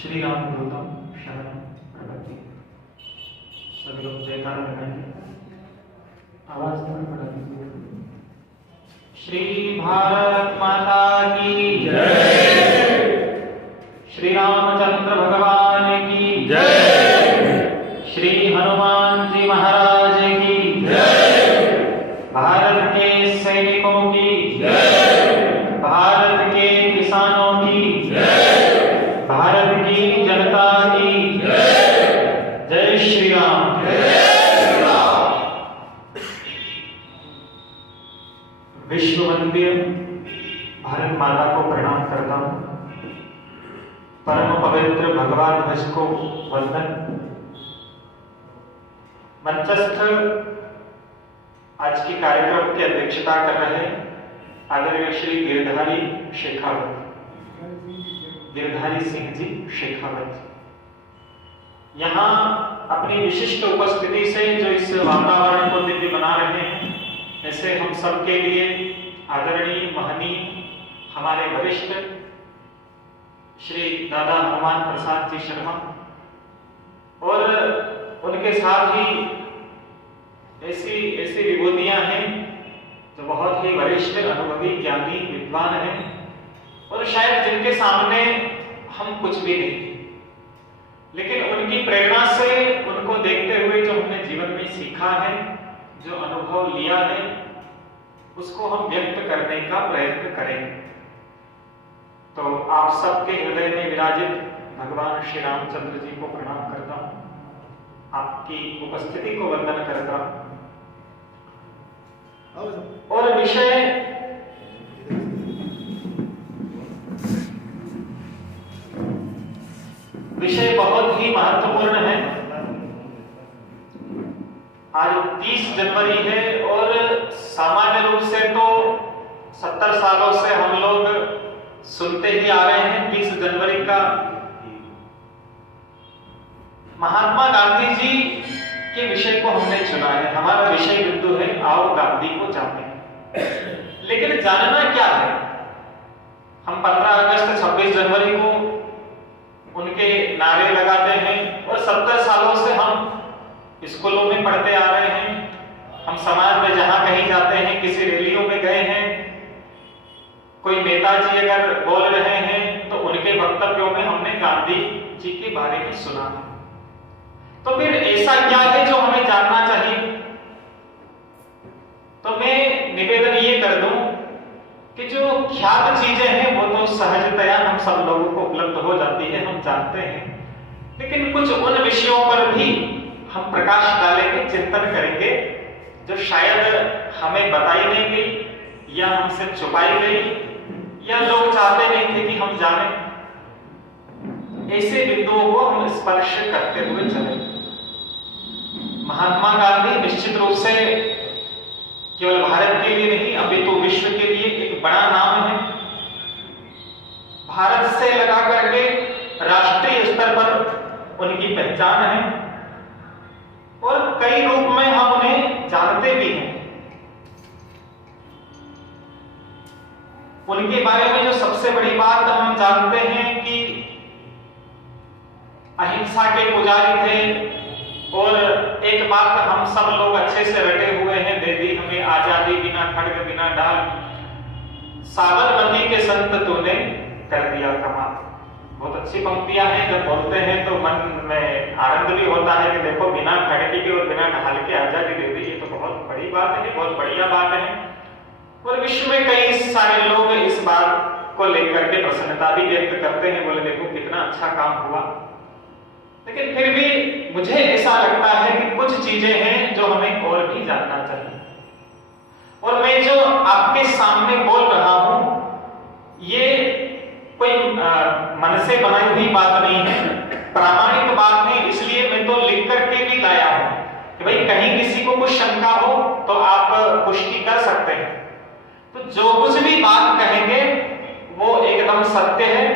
श्री राम दूतम शरण प्रपत्ति। सभी लोग जयकारा लगाएंगे, आवाज थोड़ी बढ़ा दीजिए। श्री भारत माता की जय। श्री रामचंद्र भगवान की जय। श्री हनुमान जी महाराज की जय। भारत के सैनिकों की जय। भारत के किसानों की जय। भारत की जनता की जय। जय श्री राम। जय श्री राम। विश्व वंद्य भारत माता को प्रणाम करता हूं। परम पवित्र भगवान ध्वज को वंदन। मंचस्थ आज की कार्यक्रम की अध्यक्षता कर रहे आदरणीय श्री गिरधारी सिंह जी शेखावत। यहाँ अपनी विशिष्ट उपस्थिति से जो इस वातावरण को दिव्य बना रहे हैं, ऐसे हम सब के लिए आदरणीय महनीय हमारे वरिष्ठ श्री दादा हनुमान प्रसाद जी शर्मा और उनके साथ ही ऐसी विभूतियां हैं जो बहुत ही वरिष्ठ अनुभवी ज्ञानी विद्वान हैं और शायद जिनके सामने हम कुछ भी नहीं, लेकिन उनकी प्रेरणा से, उनको देखते हुए जो हमने जीवन में सीखा है, जो अनुभव लिया है, उसको हम व्यक्त करने का प्रयत्न करेंगे। तो आप सबके हृदय में विराजित भगवान श्री रामचंद्र जी को प्रणाम करता हूं, आपकी उपस्थिति को वंदन करता हूं। और विषय बहुत ही महत्वपूर्ण है। आज 30 जनवरी है और सामान्य रूप से तो 70 सालों से हम लोग सुनते ही आ रहे हैं 30 जनवरी का महात्मा गांधी जी के विषय को हमने चुना है। हमारा विषय बिंदु है आओ गांधी को जाने। लेकिन जानना क्या है? हम 15 अगस्त 26 जनवरी को उनके नारे लगाते हैं और 70 सालों से हम स्कूलों में पढ़ते आ रहे हैं। हम समाज में जहां कहीं जाते हैं, किसी रैलियों में गए हैं, कोई नेताजी अगर बोल रहे हैं तो उनके वक्तव्यों में हमने गांधी जी के बारे में सुना है। तो फिर ऐसा क्या है जो हमें जानना चाहिए? तो मैं निवेदन ये कर दूं कि जो ख्यात चीजें हैं वो तो सहजतया हम सब लोगों को उपलब्ध हो जाती है, हम जानते हैं, लेकिन कुछ उन विषयों पर भी हम प्रकाश डालेंगे, चिंतन करेंगे जो शायद हमें बताई नहीं गई या हमसे छुपाई गई या लोग चाहते नहीं थे कि हम जाने। ऐसे बिंदुओं को हम स्पर्श करते हुए चलेंगे। महात्मा गांधी निश्चित रूप से केवल भारत के लिए नहीं, अभी तो विश्व के लिए एक बड़ा नाम है। भारत से लगा करके राष्ट्रीय स्तर पर उनकी पहचान है और कई रूप में हम उन्हें जानते भी हैं। उनके बारे में जो सबसे बड़ी बात हम जानते हैं कि अहिंसा के पुजारी थे और एक बात हम सब लोग अच्छे से रटे हुए हैं, दे दी हमें आजादी बिना खड्ग बिना ढाल, साबरमती के संत तूने कर दिया कमाल। बहुत अच्छी पंक्तियां हैं, जब बोलते हैं तो मन में आनंद भी होता है कि देखो बिना खड्ग के और बिना ढाल के आजादी दे दी, ये तो बहुत बड़ी बात है, बहुत बढ़िया बात है। और विश्व में कई सारे लोग इस बात को लेकर के प्रसन्नता भी व्यक्त करते हैं, बोले देखो कितना अच्छा काम हुआ। लेकिन फिर भी मुझे ऐसा लगता है कि कुछ चीजें हैं जो हमें और भी जानना चाहिए। और मैं जो आपके सामने बोल रहा हूं ये कोई मन से बनाई हुई बात नहीं है, प्रामाणिक बात है। इसलिए मैं तो लिख करके भी लाया हूं कि भाई कहीं किसी को कुछ शंका हो तो आप पुष्टि कर सकते हैं। तो जो कुछ भी बात कहेंगे वो एकदम सत्य है,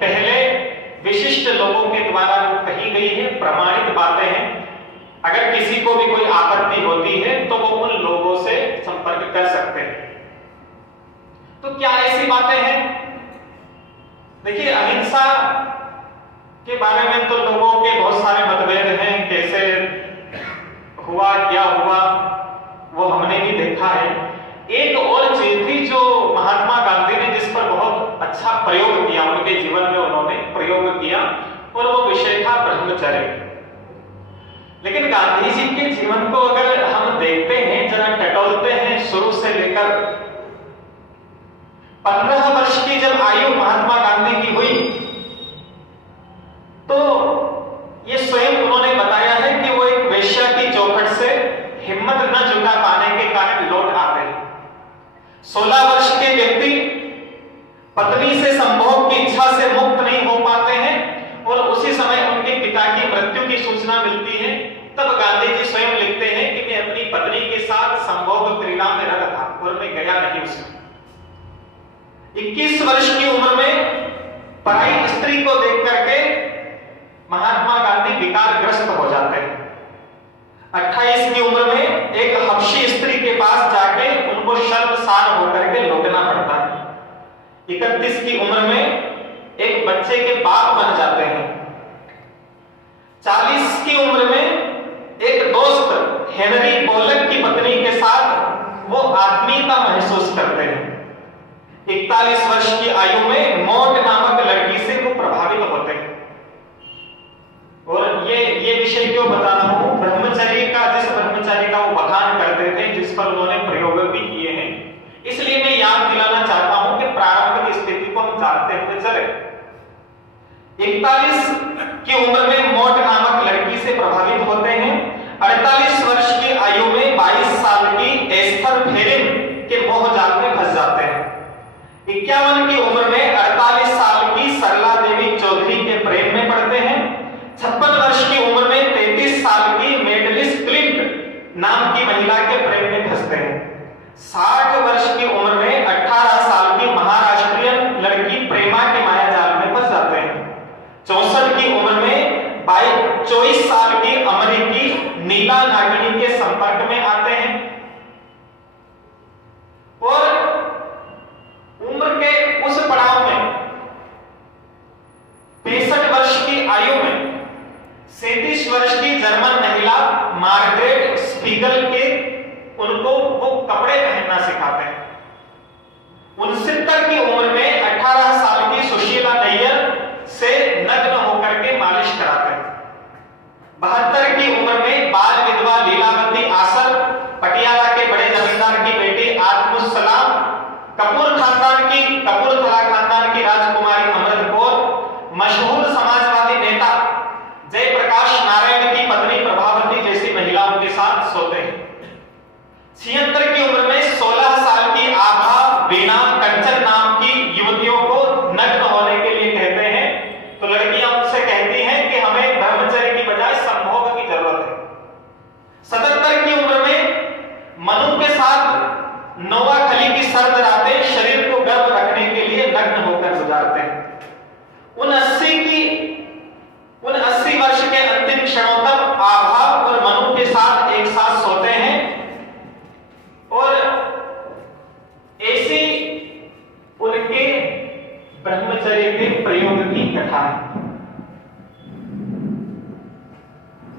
पहले विशिष्ट लोगों के द्वारा जो कही गई है, प्रमाणित बातें हैं। अगर किसी को भी कोई आपत्ति होती है तो वो उन लोगों से संपर्क कर सकते हैं। तो क्या ऐसी बातें हैं? देखिए, अहिंसा के बारे में तो लोगों के बहुत सारे मतभेद हैं, कैसे हुआ, क्या हुआ, वो हमने भी देखा है। एक और चीज थी जो महात्मा गांधी ने जिस पर बहुत अच्छा प्रयोग किया, उनके जीवन में उन्होंने प्रयोग किया, और वो विषय था ब्रह्मचर्य। लेकिन गांधी जी के जीवन को अगर हम देखते हैं, जरा टटोलते हैं शुरू से लेकर 15 वर्ष की जब आयु महात्मा गांधी की हुई, तो ये स्वयं उन्होंने बताया है कि वो एक वेश्या की चौखट से हिम्मत न जुटा पाने के कारण लौट आते हैं। 16 वर्ष के व्यक्ति पत्नी से संभोग की इच्छा से मुक्त नहीं हो पाते हैं, और उसी समय उनके पिता की मृत्यु की सूचना मिलती है। तब गांधी जी स्वयं लिखते हैं कि मैं अपनी पत्नी के साथ संभोग क्रीड़ा में रत था और मैं गया नहीं उसमें। 21 वर्ष की उम्र में पराई स्त्री को देख करके महात्मा गांधी विकारग्रस्त हो जाते हैं। 28 की उम्र में एक हबशी स्त्री के पास जाके उनको शर्मसार होकर के लौटना पड़ता है। 31 की उम्र में एक बच्चे के बाप बन जाते हैं। 40 की उम्र में एक दोस्त हेनरी बोलक की पत्नी के साथ वो आत्मीयता महसूस करते हैं। 41 वर्ष की आयु में मौत नामक लड़की से वो प्रभावित होते हैं। और ये विषय क्यों बता रहा हूं, ब्रह्मचर्य का, जिस ब्रह्मचर्य का वो बखान करते थे, जिस पर उन्होंने प्रयोग भी किए हैं, इसलिए मैं याद दिलाना चाहता हूं कि प्रारंभ की स्थिति को हम जानते हुए चले। 41 की उम्र में मौत नामक लड़की से प्रभावित होते हैं। 48 वर्ष की आयु में 22 साल की एस्थर फेरिन के मोह जाल में फंस जाते हैं। 51 की उम्र में 48 साल की सरला देवी चौधरी के प्रेम में पड़ते हैं। 56 वर्ष की उम्र में 33 साल की मेडलिस क्लिंट नाम की महिला के प्रेम में फंसते हैं। 60 वर्ष की उम्र में 18 साल की महाराष्ट्रियन लड़की प्रेमा के माया जाल में फंस जाते हैं। 64 की उम्र में 24 साल की अमेरिकी नीला नागिनी के संपर्क में आते हैं। और उम्र के उस पड़ाव में 65 वर्ष की आयु में 37 वर्ष की जर्मन महिला मार्गरेट स्पीगल के उनको वो कपड़े पहनना सिखाते हैं। 69 की उम्र में 18 साल की सुशीला नैयर से नग्न होकर के मालिश कराते हैं। 72 की उम्र में बाल विधवा लीलावती आसर, पटियाला के बड़े जमींदार की बेटी आत्मुसलाम, कपूरथला खानदान की राजकुमारी अमृत कौर, मशहूर समाजवादी नेता जयप्रकाश नारायण की पत्नी प्रभावती जैसी महिलाओं के साथ सोते हैं। 76 की उम्र में 16 साल की आभा, वीणा, कंचन नाम की युवतियों को नग्न होने के लिए कहते हैं, तो लड़कियां उनसे कहती हैं कि हमें ब्रह्मचर्य की बजाय संभोग की जरूरत है। 77 की उम्र में मनु के साथ नोवाखली की सर्द रातें शरीर को गर्म रखने के लिए नग्न होकर गुजारते हैं। 79 वर्ष के अंतिम क्षणों तक आभा और मनु के साथ एक साथ सोते हैं। और ऐसी उनके ब्रह्मचर्य के प्रयोग की कथा है।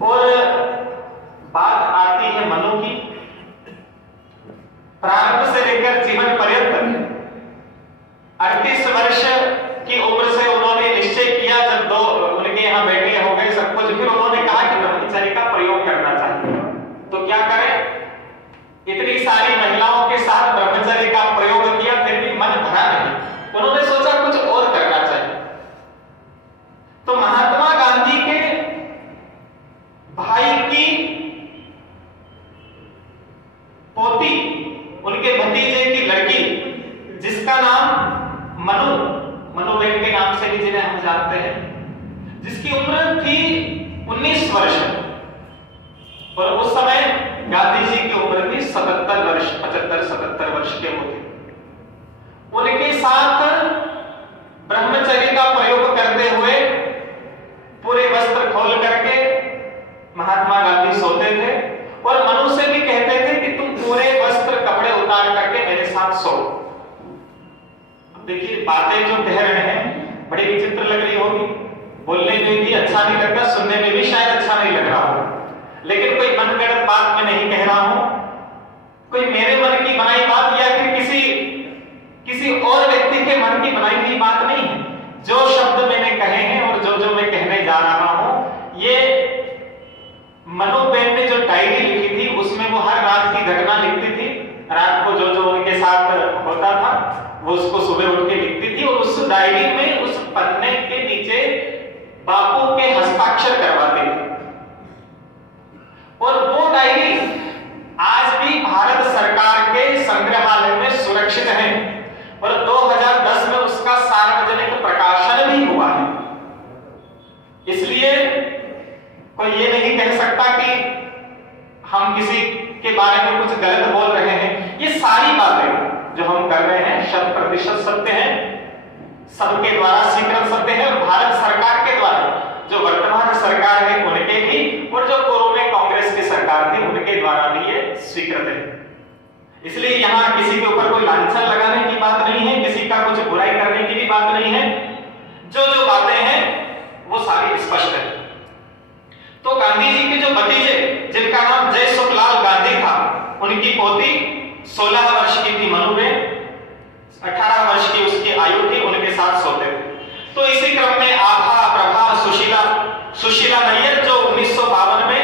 और बात आती है मनु की। प्रारंभ से लेकर जीवन पर्यंत 38 वर्ष की उम्र से उन्होंने निश्चय किया, जब दो उनके यहाँ बेटे हो गए सब कुछ, फिर उन्होंने कहा कि ब्रह्मचर्य का प्रयोग करना चाहिए। तो क्या करें, इतनी सारी महिलाओं के साथ ब्रह्मचर्य का प्रयोग किया, फिर भी मन भरा नहीं। उन्होंने सोचा कुछ और करना चाहिए। तो महात्मा गांधी के भाई की पोती, उनके भतीजे की लड़की, जिसका नाम मनुबेन के नाम से भी जिन्हें हम जानते हैं, जिसकी उम्र थी 19 वर्ष, और उस समय गांधी जी की उम्र थी 75-77 वर्ष के होते। उनके साथ ब्रह्मचर्य का प्रयोग करते हुए पूरे वस्त्र खोल करके महात्मा गांधी सोते थे, और मनु से भी कहते थे कि तुम पूरे वस्त्र कपड़े उतार करके मेरे साथ सो। अब देखिए बातें जो कह रहे हैं बड़ी विचित्र लग रही होगी। बोलने में भी अच्छा नहीं लगता, सुनने में भी शायद अच्छा नहीं लग रहा हो, लेकिन कोई मनगढ़ंत बात मैं नहीं कह रहा हूं, कोई मेरे मन की बनाई बात या फिर किसी और व्यक्ति के मन की बनाई हुई बात नहीं है। जो शब्द मैंने कहे हैं और जो मैं कहने जा रहा हूं, ये मनोबेन ने जो डायरी लिखी थी उसमें वो हर रात की घटना लिखती थी। रात को जो उनके साथ होता था वो उसको सुबह उठ के लिखती थी, और उस डायरी में उस पन्ने के नीचे बापू के हस्ताक्षर करवाते थे। और वो डायरी आज भी भारत सरकार के संग्रहालय में सुरक्षित है, और 2010 में उसका सार्वजनिक प्रकाशन भी हुआ है। इसलिए कोई ये नहीं कह सकता कि हम किसी के बारे में कुछ गलत बोल रहे हैं। ये सारी बातें जो हम कर रहे हैं 100% सत्य है, सबके द्वारा स्वीकृत सत्य है, और भारत सरकार के द्वारा, जो वर्तमान सरकार है उनके भी, और जो पूर्व में कांग्रेस की सरकार थी उनके द्वारा भी ये स्वीकृत है। इसलिए यहां किसी के ऊपर कोई लांछन लगाने की बात नहीं है, किसी का कुछ बुराई करने की भी बात नहीं है। जो बातें हैं वो सारी स्पष्ट है। तो गांधी जी के जो भतीजे, जिनका नाम जय सुखलाल गांधी था, उनकी पोती 16 वर्ष की थी मनुबेन, 18 वर्ष की उसकी आयु थी, उनके साथ सोते थे। तो इसी क्रम में आभा, प्रभा, सुशीला नैयर, जो 1952 में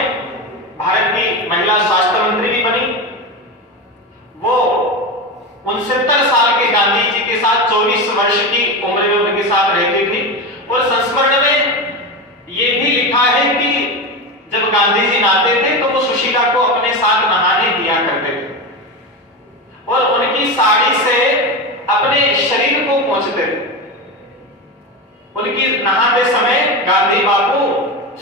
भारत की महिला स्वास्थ्य मंत्री भी बनी, वो 69 साल के गांधी जी के साथ 24 वर्ष की उम्र में उनके साथ रहती थी। और संस्मरण में ये भी लिखा है कि जब गांधी जी नहाते थे तो वो सुशीला को अपने साथ नहाने दिया करते थे, और उनकी साड़ी से अपने शरीर को पोंछते थे। उनकी नहाते समय गांधी बापू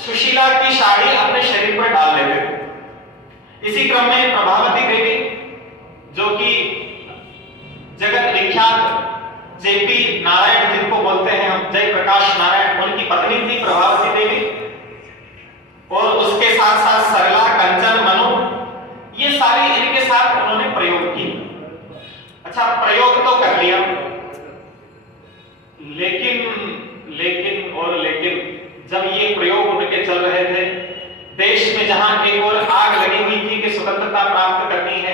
सुशीला की साड़ी अपने शरीर पर डाल लेते थे। इसी क्रम में प्रभावती देवी, जो कि जगत विख्यात जेपी नारायण, जिनको बोलते हैं हम जयप्रकाश नारायण, उनकी पत्नी थी प्रभावती देवी, और उसके साथ साथ सरला, कंचन, मनु, ये सारी इनके साथ उन्होंने प्रयोग किए। अच्छा, प्रयोग तो कर लिया, लेकिन जब ये प्रयोग उनके चल रहे थे, देश में जहां एक और आग लगी हुई थी कि स्वतंत्रता प्राप्त करनी है,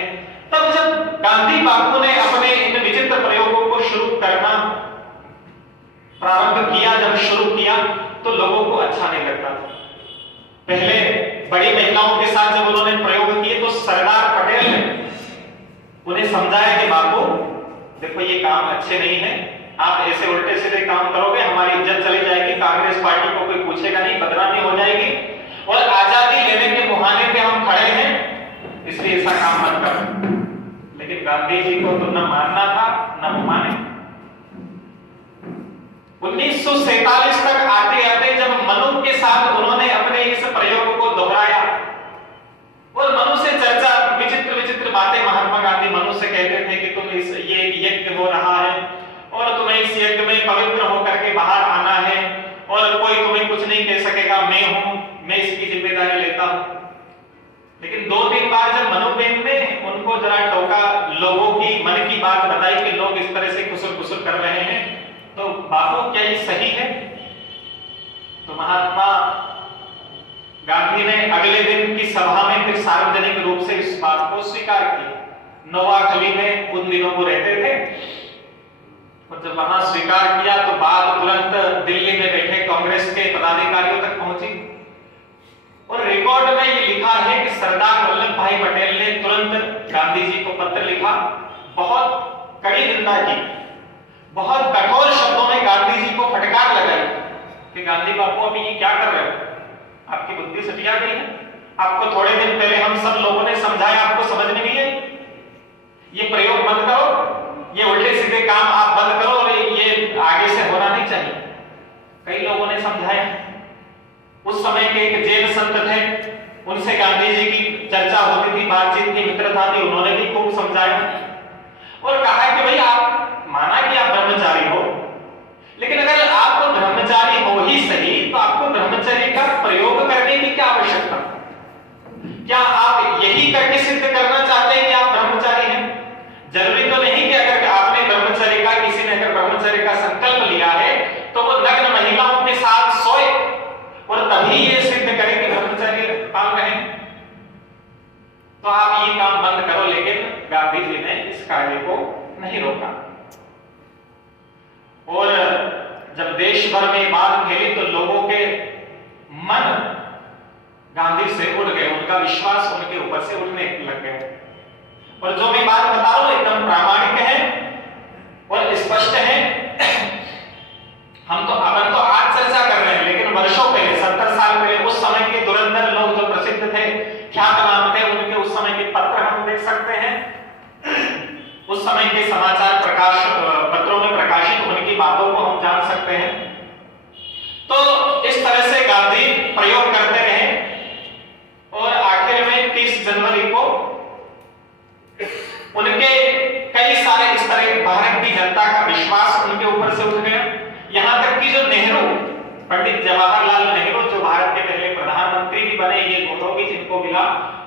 तब जब गांधी बापू ने अपने इन विचित्र प्रयोगों को शुरू करना प्रारंभ किया, जब शुरू किया तो लोगों को अच्छा नहीं लगता। पहले बड़ी महिलाओं के साथ जब उन्होंने प्रयोग किए तो सरदार पटेल ने उन्हें समझाया कि बापू देखो, ये काम अच्छे नहीं है, आप ऐसे उल्टे सीधे काम करोगे, हमारी इज्जत चली जाएगी, कांग्रेस पार्टी को कोई पूछेगा नहीं, बदनामी हो जाएगी, और आजादी लेने के मुहाने पे हम खड़े हैं, इसलिए ऐसा काम मत करो। लेकिन गांधी जी को तो न मानना था न माने। 1947 तक आते आते जब मनु के साथ उन्होंने अपने इस प्रयोग को दोहराया, और मनु से चर्चा, विचित्र बातें महात्मा गांधी मनु से कहते थे कि तुम ये यज्ञ हो रहा है और तुम्हें इस यज्ञ में पवित्र होकर के बाहर आना है, और कोई तुम्हें कुछ नहीं कह सकेगा, मैं हूं, मैं इसकी जिम्मेदारी लेता हूं। लेकिन 2-3 बार जब मनुबेन ने उनको जरा टोका, लोगों की मन की बात बताई कि लोग इस तरह से खुसुर कर रहे हैं, तो बापू क्या ये सही है? तो महात्मा गांधी ने अगले दिन की सभा में फिर सार्वजनिक रूप से इस बात को स्वीकार किया। नोआखली में उन दिनों वो रहते थे, और जब वहां स्वीकार किया तो बात तुरंत दिल्ली में बैठे कांग्रेस के पदाधिकारियों तक पहुंची, और रिकॉर्ड में ये लिखा है कि सरदार वल्लभ भाई पटेल ने तुरंत गांधी जी को पत्र लिखा, बहुत कड़ी निंदा की, बहुत कठोर शब्दों में गांधी जी को फटकार लगाई कि गांधी बापू अभी ये क्या कर रहे हो, आपकी बुद्धि सटिया गई है, आपको थोड़े दिन पहले हम सब लोगों ने समझाया, आपको समझ में नहीं आई, ये प्रयोग बंद करो, ये उल्टे सीधे काम आप बंद करो, और ये आगे से होना नहीं चाहिए। कई लोगों ने समझाया। उस समय के एक जैन संत थे, उनसे गांधी जी की चर्चा होती थी, बातचीत थी, मित्रता थी, उन्होंने भी खूब समझाया और कहा कि भाई आप माना कि आप ब्रह्मचारी हो, लेकिन अगर आप ब्रह्मचारी हो ही सही तो आपको ब्रह्मचर्य का प्रयोग करने की क्या आवश्यकता? क्या आप यही करके सिद्ध करना चाहते हैं कि आप ब्रह्मचारी हैं? जरूरी तो नहीं कि अगर आपने ब्रह्मचर्य का, किसी ने अगर ब्रह्मचर्य का संकल्प लिया है तो वो नग्न महिलाओं के साथ सोए, तो आप ये काम बंद करो, लेकिन गांधी जी ने इस कार्य को नहीं रोका। और जब देश भर में बात फैली तो लोगों के मन गांधी से उठ गए, उनका विश्वास उनके ऊपर से उठने लग गए। और जो मैं बात बता रहा हूं एकदम प्रामाणिक है और स्पष्ट है। हम तो अपन तो आज चर्चा कर रहे हैं, लेकिन वर्षों पहले 70 साल पहले उस समय के धुरंधर लोग जो प्रसिद्ध थे, ख्यात नाम थे, उनके उस समय के पत्र हम देख सकते हैं। उस समय के समाचार पत्रों में प्रकाशित उनकी बातों को हम जान सकते हैं। तो इस तरह से गांधी प्रयोग करते रहे और आखिर में 30 जनवरी को उनके कई सारे इस तरह भारत की जनता का विश्वास उनके ऊपर से उठ गया। यहां तक कि जो नेहरू, पंडित जवाहरलाल नेहरू, जो भारत के पहले प्रधानमंत्री भी बने, ये दोनों भी जिनको मिला,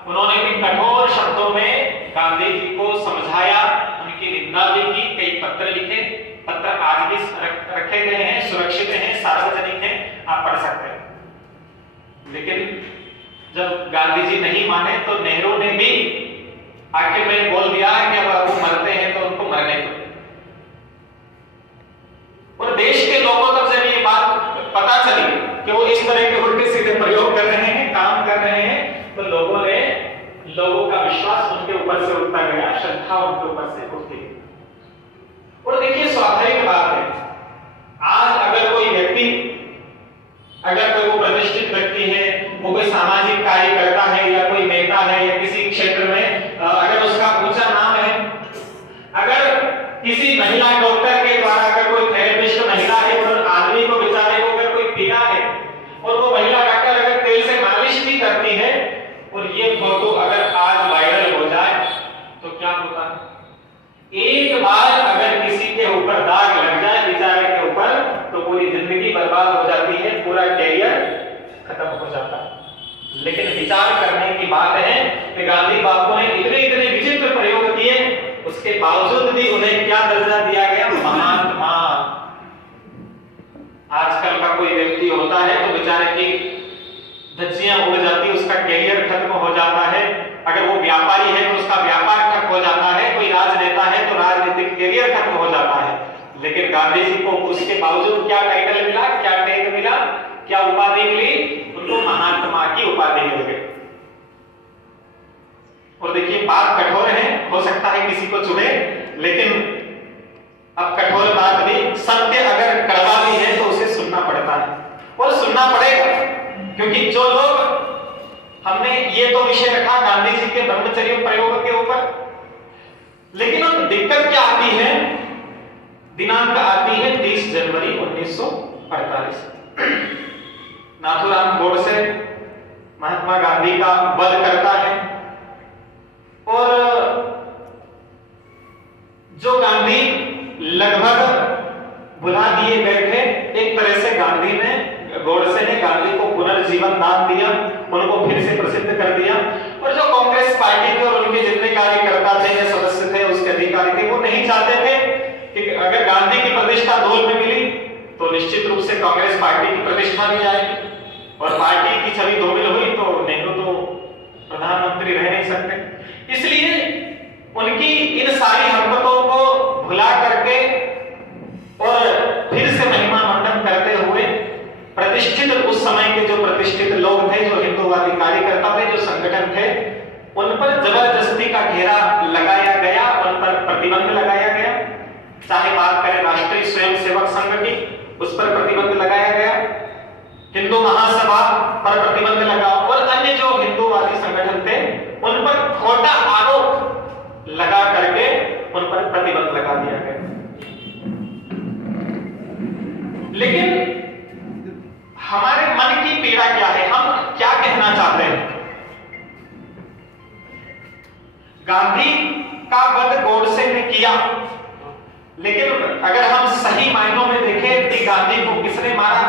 उन्होंने भी कठोर शब्दों में गांधी जी को समझाया, उनकी निंदा भी की, कई पत्र लिखे। पत्र आज भी रखे गए हैं, सुरक्षित हैं, सार्वजनिक हैं, आप पढ़ सकते हैं। लेकिन जब गांधी जी नहीं माने तो नेहरू ने भी आखिर में बोल दिया कि अब वो मरते हैं तो उनको मरने दो। और देश के लोगों तक जब ये बात पता चली कि वो इस तरह के उल्टे सीधे प्रयोग कर रहे हैं, काम कर रहे हैं, तो लोगों का विश्वास उनके ऊपर से उठता गया, श्रद्धा उनके ऊपर से उठती गई। और देखिए स्वाभाविक बात है, आज अगर कोई व्यक्ति, अगर कोई वो प्रतिष्ठित व्यक्ति है, वो कोई सामाजिक कार्य करता है या कोई नेता है या किसी क्षेत्र में अगर उसका ऊंचा नाम है, अगर किसी महिला डॉक्टर के द्वारा अगर कोई थेरेपिस्ट महिला है और आदमी को बेचारे को अगर कोई पीड़ा है और वो महिला डॉक्टर अगर तेल से मालिश भी करती है और ये फोटो अगर आज वायरल हो जाए तो क्या होता है? एक बार अगर किसी के ऊपर दाग लग जाए बेचारे के ऊपर तो पूरी जिंदगी बर्बाद हो जाती है, पूरा कैरियर खत्म हो जाता है। लेकिन विचार करने की बात है कि गांधी बापू ने इतने विचित्र प्रयोग किए, उसके बावजूद भी उन्हें क्या दर्जा दिया गया? महात्मा। आजकल का कोई व्यक्ति होता है तो बेचारे की धज्जियां उड़ जाती है, उसका कैरियर खत्म हो जाता है। अगर वो व्यापारी है तो उसका व्यापार ठप हो जाता है, कोई राजनेता है तो राजनीतिक कैरियर खत्म हो जाता है। लेकिन गांधी जी को उसके बावजूद क्या टाइटल मिला, क्या टैग मिला, क्या उपाधि मिली? उनको महात्मा की उपाधि मिल गई। और देखिए बात कठोर है, हो सकता है किसी को चुभे, लेकिन अब कठोर बात भी, सत्य अगर कड़वा भी है तो उसे सुनना पड़ता है और सुनना पड़ेगा। क्योंकि जो लोग, हमने ये तो विषय रखा गांधी जी के ब्रह्मचर्य प्रयोग के ऊपर, लेकिन अब दिक्कत क्या आती है? दिनांक आती है 30 जनवरी 1948। नाथूराम गोडसे महात्मा गांधी का वध करता है और जो गांधी लगभग भुला दिए गए थे, एक तरह से गोडसे ने गांधी को पुनर्जीवन दान दिया, उनको फिर से प्रसिद्ध कर दिया। और जो कांग्रेस पार्टी के और उनके जितने कार्यकर्ता थे या सदस्य थे, उसके अधिकारी थे, वो नहीं चाहते थे कि अगर गांधी की प्रतिष्ठा धूल में मिली तो निश्चित रूप से कांग्रेस पार्टी की प्रतिष्ठा भी जाएगी, और पार्टी की छवि धूमिल हुई तो नेहरू तो प्रधानमंत्री रह नहीं सकते। इसलिए उनकी इन सारी हरकतों को भुला करके और फिर से महिमा मंडन करते हुए प्रतिष्ठित, उस समय के जो प्रतिष्ठित लोग थे, जो हिंदूवादी कार्यकर्ता थे, जो संगठन थे, उन पर जबरदस्ती का घेरा लगाया गया, उन पर प्रतिबंध लगाया गया। चाहे बात करें राष्ट्रीय स्वयंसेवक संघ की, उस पर प्रतिबंध लगाया गया, हिंदू महासभा पर प्रतिबंध लगा, और अन्य जो हिंदूवादी संगठन थे उन पर खोटा आरोप लगा करके उन पर प्रतिबंध लगा दिया गया। लेकिन हमारे मन की पीड़ा क्या है? हम क्या कहना चाहते हैं? गांधी का वध गोडसे ने किया, लेकिन अगर हम सही मायनों में देखें कि गांधी को किसने मारा,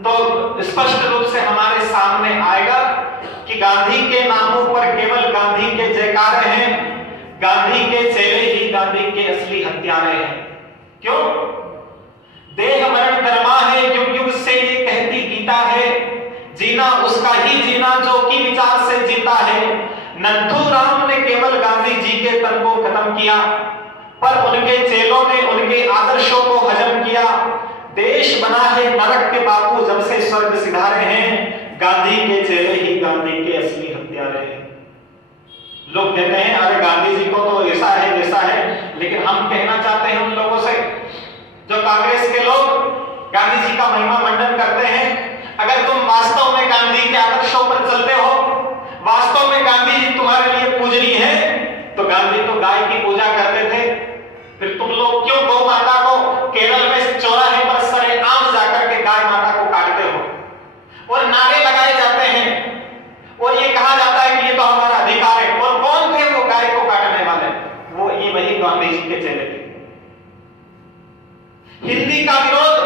तो स्पष्ट रूप से हमारे सामने आएगा कि गांधी के नामों पर केवल गांधी के जयकारे हैं, गांधी के चेले ही गांधी के असली हत्यारे हैं। क्यों? देह मरण धर्मा है, युग युग से ये कहती गीता है, जीना उसका ही जीना जो कि विचार से जीता है, नथुराम ने केवल गांधी जी के तन को खत्म किया, पर उनके चेलों ने उनके आदर्शों को हजम किया। देश बना है नरक के बापू जब से स्वर्ग सिधारे हैं, गांधी के चेले ही गांधी के असली हत्यारे हैं। लोग कहते हैं अरे गांधी जी को तो ऐसा है वैसा है, लेकिन हम कहना चाहते हैं उन लोगों से जो कांग्रेस के लोग गांधी जी का महिमा मंडन करते हैं, अगर तुम वास्तव में गांधी के आदर्शों पर चलते हो, वास्तव में गांधी जी तुम्हारे लिए पूजनीय है, तो गांधी तो गाय की पूजा करते थे, फिर तुम लोग क्यों गौ माता को केरल में चौराहे पर सरेआम जाकर के गाय माता को काटते हो और नारे लगाए जाते हैं और ये कहा जाता है कि ये तो हमारा अधिकार है। और कौन थे वो गाय को काटने वाले? वो ये वही गांधी जी के चेले थे। हिंदी का विरोध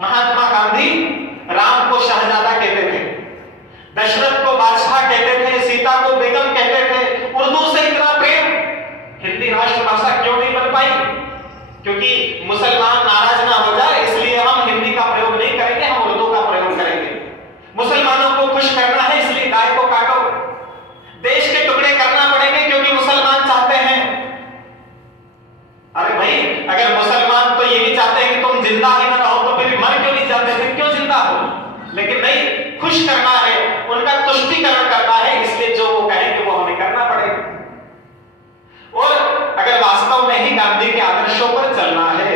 महात्मा गांधी राम को शहजादा कहते थे, दशरथ को बादशाह कहते थे, सीता को बेगम कहते थे। उर्दू से इतना प्रेम, हिंदी राष्ट्रभाषा क्यों नहीं बन पाई? क्योंकि मुसलमान नाराज ना हो जाए इसलिए हम हिंदी का प्रयोग नहीं करेंगे, हम उर्दू का प्रयोग करेंगे। मुसलमानों को खुश करना है इसलिए गाय को काटो, देश के टुकड़े करना पड़ेंगे क्योंकि मुसलमान चाहते हैं। अरे भाई, अगर मुसलमान तो ये भी चाहते हैं कि तुम जिंदा ही ना रहो तो फिर मर क्यों नहीं जाते, फिर क्यों जिंदा हो? लेकिन नहीं, खुश करना है, उनका तुष्टीकरण करना है, इसलिए जो वो कहेंगे वो हमें करना पड़ेगा। और अगर वास्तव में ही गांधी के आदर्शों पर चलना है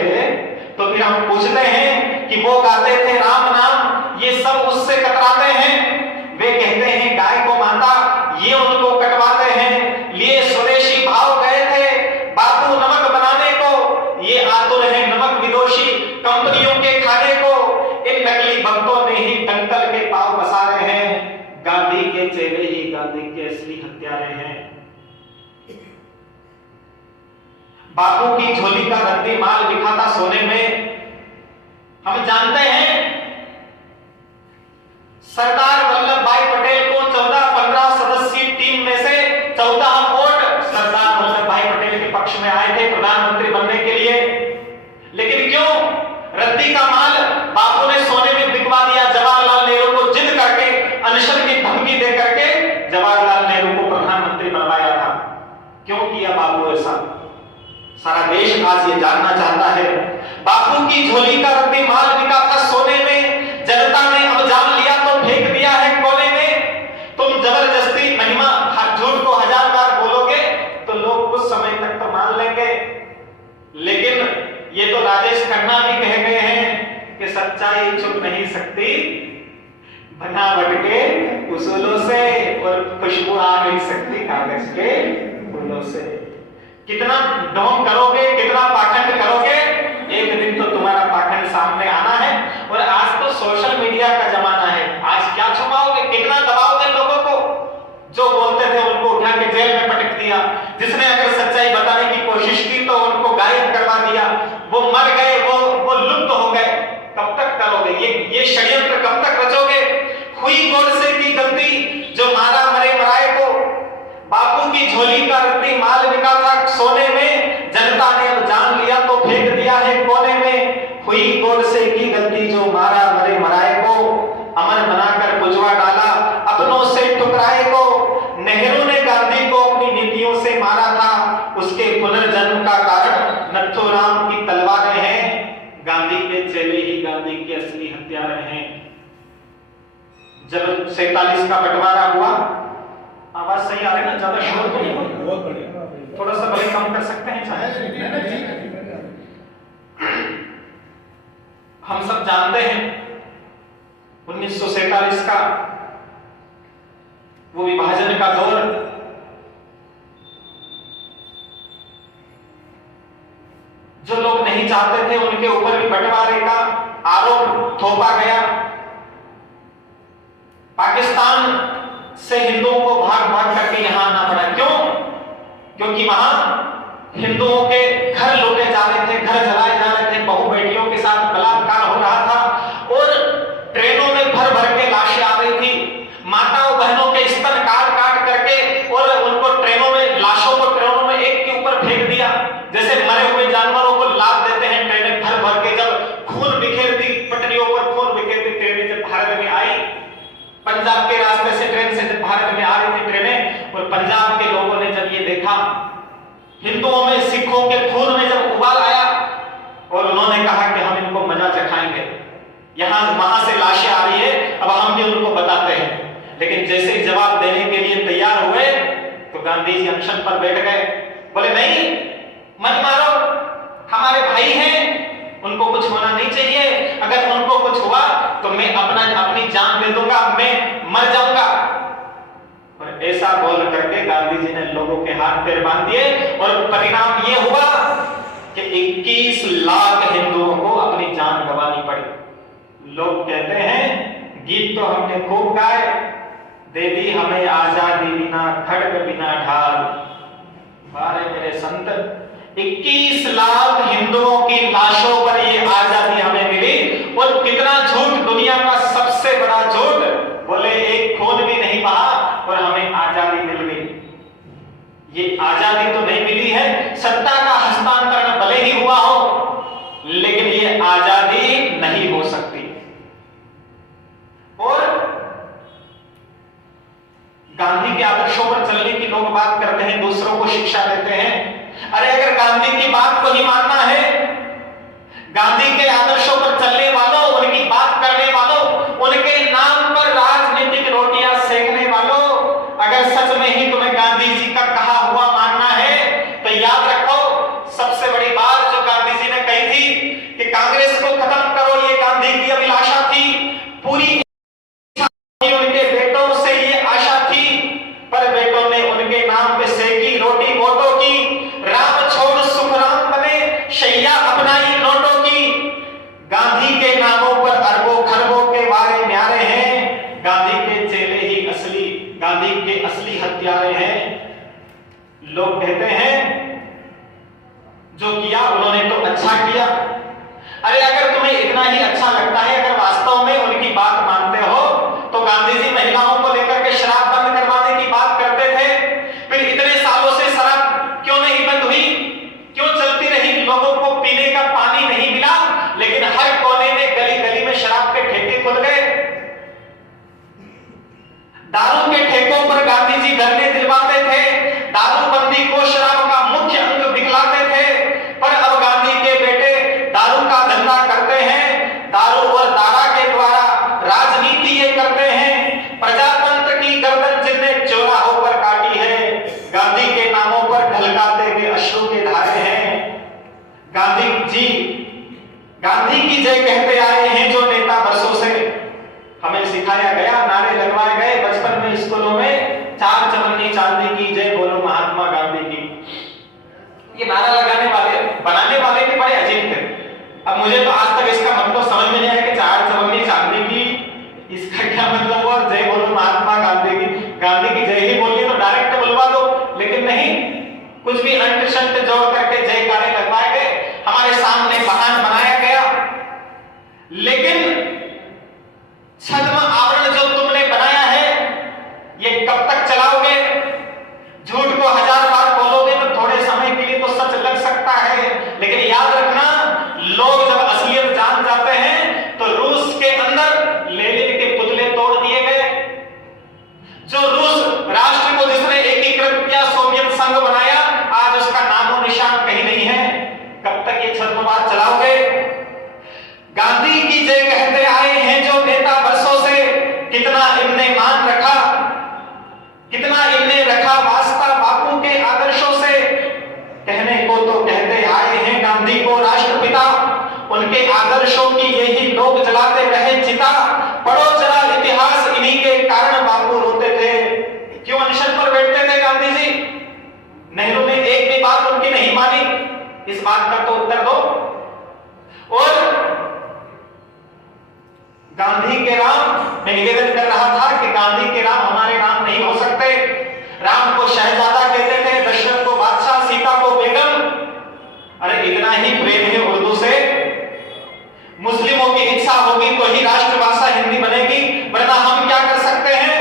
तो फिर हम पूछते हैं कि वो गाते थे राम नाम, ये सब उससे कतराते हैं। वे कहते हैं गाय को माता, ये उनको कटवाते हैं। लिए स्वदेशी भाव गए थे बापू नमक बनाने को, ये आतुर है नमक विदोषी कंपनियों के खाने को। इन नकली भक्तों ने ही टंकल के पांव पसारे हैं, गांधी के चेले ही गांधी के असली हत्यारे हैं। बापू की झोली का रद्दी माल बिका था सोने में। हम जानते हैं सरदार वल्लभ भाई पटेल को 14-15 सदस्यीय टीम में से 14 वोट सरदार वल्लभ भाई पटेल के पक्ष में आए थे प्रधानमंत्री बनने के लिए। लेकिन क्यों रद्दी का माल बापू ने सोने में बिकवा दिया? जवाहरलाल नेहरू को जिद करके, अनशन की धमकी दे करके जवाहरलाल नेहरू को प्रधानमंत्री बनवाया था। क्यों किया बापू ऐसा? सारा देश आज ये जानना चाहता है। बापू की झोली का रद्दी माल बिका था सोने में, जनता ने अब जान लिया तो फेंक दिया है कोने में। तुम जबरदस्ती महिमा झूठ को 1000 बार बोलोगे तो लोग कुछ समय तक तो मान लेंगे, लेकिन ये तो राजेश खन्ना भी कह गए हैं कि सच्चाई छुप नहीं सकती बनावट के उसूलों से, और खुशबू आ नहीं सकती कागज के फूलों से। कितना ढोंग करोगे, कितना पाखंड करोगे, एक दिन तो तुम्हारा पाखंड सामने आना है। और आज तो सोशल मीडिया का जमाना है, आज क्या छुपाओगे, कितना दबाओगे लोगों को? जो बोलते थे उनको उठा के जेल में पटक दिया, जिसने अगर सच्चाई बताने की कोशिश की तो उनको गायब करवा दिया। वो मर गए, वो लुप्त हो गए। कब तक करोगे ये षड्यंत्र, कब तक रचोगे? हुई गोडसे की गलती जो मारा मरे मराए को। बापू की झोली का रद्दी माल बिका था सोने में, जनता ने अब जान लिया तो फेंक दिया है कोने में। हुई गोडसे की गलती जो मारा मरे मराए को, अमर बनाकर बुझवा डाला अपनों से ठुकराए को। नेहरू ने गांधी को अपनी नीतियों से मारा था, उसके पुनर्जन्म का कारण नथुराम की तलवारें हैं। गांधी के चेले ही गांधी के असली हत्यारे हैं। जब 47 का बंटवारा हुआ, आवाज सही आ रही है ना? ज्यादा शोर तो नहीं हो? बहुत बढ़िया, थोड़ा सा भले कम कर सकते हैं चाहे। हम सब जानते हैं 1947 का वो विभाजन का दौर, जो लोग नहीं चाहते थे उनके ऊपर भी बंटवारे का आरोप थोपा गया। पाकिस्तान से हिंदुओं को भाग भाग करके यहां आना पड़ा। क्यों? क्योंकि वहां हिंदुओं के घर लूटे जा रहे थे, घर जलाए जा रहे थे, बहु बेटियों के साथ बलात्कार हो रहा था और ट्रेनों में भर भर के लाशें आ रही थी। माताओं बहनों के स्तन काट काट करके और उनको ट्रेनों में, लाशों को ट्रेनों में एक के ऊपर फेंक दिया, जैसे मरे हुए जानवरों को लाद देते हैं ट्रेनें भर भर के। जब खून बिखेरती पटरियों पर खून बिखेरती ट्रेनें जब भारत में आई, पंजाब के रास्ते से ट्रेन से जब भारत में आ रही थी ट्रेनें, और पंजाब के लोगों ने जब ये देखा, हिंदुओं में, सिखों के खून में जब उबाल आया, और उन्होंने कहा कि हम इनको मजा चखाएंगे, यहां वहां से लाशें आ रही है, अब हम भी उनको बताते हैं। लेकिन जैसे ही जवाब देने के लिए तैयार हुए तो गांधी जी अनशन पर बैठ गए। बोले नहीं, मत मारो, हमारे भाई हैं, उनको कुछ होना नहीं चाहिए, अगर उनको कुछ हुआ तो मैं अपनी जान दे दूंगा, मैं मर जाऊंगा। और ऐसा बोल करके गांधी जी ने लोगों के हाथ पैर बांध दिए, और परिणाम ये हुआ कि 21 लाख हिंदुओं को अपनी जान गंवानी पड़ी। लोग कहते हैं, गीत तो हमने खूब गाए, दे दी हमें आजादी बिना खड्ग बिना ढाल। बारे मेरे संत, 21 लाख हिंदुओं की लाशों पर ये आजादी हमें मिली, और कितना झूठ, दुनिया का सबसे बड़ा झूठ, बोले एक खून भी नहीं बहा और हमें आजादी मिल गई। ये आजादी तो नहीं मिली है, सत्ता का हस्तांतरण भले ही हुआ हो, लेकिन ये आजादी नहीं हो सकती। और गांधी के आदर्शों पर चलने की लोग बात करते हैं, दूसरों को शिक्षा देते हैं। अरे अगर गांधी की बात को ही मानना है, गांधी के आदर्शों पर चलने वालों, उनकी बात करने वालों, उनके नाम पर राजनीतिक रोटियां सेकने वालों, अगर सच में ही तुम्हें गांधी जी का कहा हुआ मानना है तो याद रखो, सबसे बड़ी बात जो गांधी जी ने कही थी कि कांग्रेस को खत्म करो, ये गांधी की अभिलाषा थी, पूरी उनके बेटों से ये आशा थी, पर बेटों ने उनके नाम पे सेकी रोटी वोटों की, राम छोड़ सुख राम बने, शैया अपनाई नोटों की। गांधी के नामों पर अरबों खरबों के वारे न्यारे हैं, गांधी के चेले ही असली, गांधी के असली हत्यारे हैं। लोग कहते हैं जो किया उन्होंने तो अच्छा किया। अरे अगर तुम्हें इतना ही अच्छा लगता है, अगर वास्तव में उनकी बात मानते हो, तो गांधी जी महिलाओं को लेकर के शराब बंद करवाने की बात करते थे, फिर इतने सालों से शराब क्यों नहीं बंद हुई, क्यों चलती रही? लोगों को पीने का पानी नहीं मिला, लेकिन हर कोने में, गली गली में शराब के ठेके खुल गए। दारू के ठेकों पर गांधी जी धरने दिलवाते थे, दारूबंदी को शराब का मुख्य अंग दिखलाते थे, पर अब गांधी के बेटे दारू का धंधा करते हैं, दारू और दारा के द्वारा राजनीति ये करते हैं। प्रजातंत्र की गर्दन जिनने चौराहों पर काटी है, गांधी के नामों पर ढलकाते हुए अश्रु के धारे हैं। गांधी की जय कहते आए हैं जो नेता बरसों से, हमें सिखाया गया, नारे लगवाए गए बचपन में स्कूलों में, 4 चवन्नी चांदी की जय बोलो महात्मा गांधी की। ये नारा लगाने वाले, बनाने वाले भी बड़े अजीब थे। अब मुझे तो आज तक इसका मतलब समझ में नहीं आया कि 4 चवन्नी चांदी की, इसका क्या मतलब? और जय बोलो महात्मा गांधी की, गांधी की जय ही बोलिए तो डायरेक्ट बुलवा दो, लेकिन नहीं, कुछ भी अंत शंत जोड़ करके जयकारे लगवाए गए, हमारे सामने बहान बनाया गया। लेकिन छद्म आवरण जो तुमने बनाया है, ये कब तक चलाओगे? झूठ को 1000 बार बोलोगे तो थोड़े समय के लिए तो सच लग सकता है, लेकिन याद रखना, लोग जब असलियत जान जाते हैं तो रूस के अंदर लेनिन के पुतले तोड़ दिए गए। जो रूस राष्ट्र को जिसने एकीकृत किया, सोवियत संघ बनाया, आज उसका नामो निशान कहीं नहीं है। कब तक ये छद्मवाद चलाओगे? गांधी की जय कहते आए हैं जो नेता बरसों से, कितना इनने मान रखा, कितना इनने रखा वास्ता बापू के आदर्शों से। कहने को तो कहते आए हैं गांधी को राष्ट्रपिता, उनके आदर्शों की यही लोग जलाते रहे चिता। पढ़ो जरा इतिहास, इन्हीं के कारण बापू रोते थे। क्यों अनशन पर बैठते थे गांधी जी? नेहरू ने एक भी बात उनकी नहीं मानी, इस बात का तो उत्तर दो। और गांधी के राम, मैं निवेदन कर रहा था कि गांधी के राम हमारे राम नहीं हो सकते। राम को शहजादा कहते थे, दशरथ को बादशाह, सीता को बेगम। अरे इतना ही प्रेम है उर्दू से, मुस्लिमों की इच्छा होगी तो ही राष्ट्रभाषा हिंदी बनेगी, वरना हम क्या कर सकते हैं?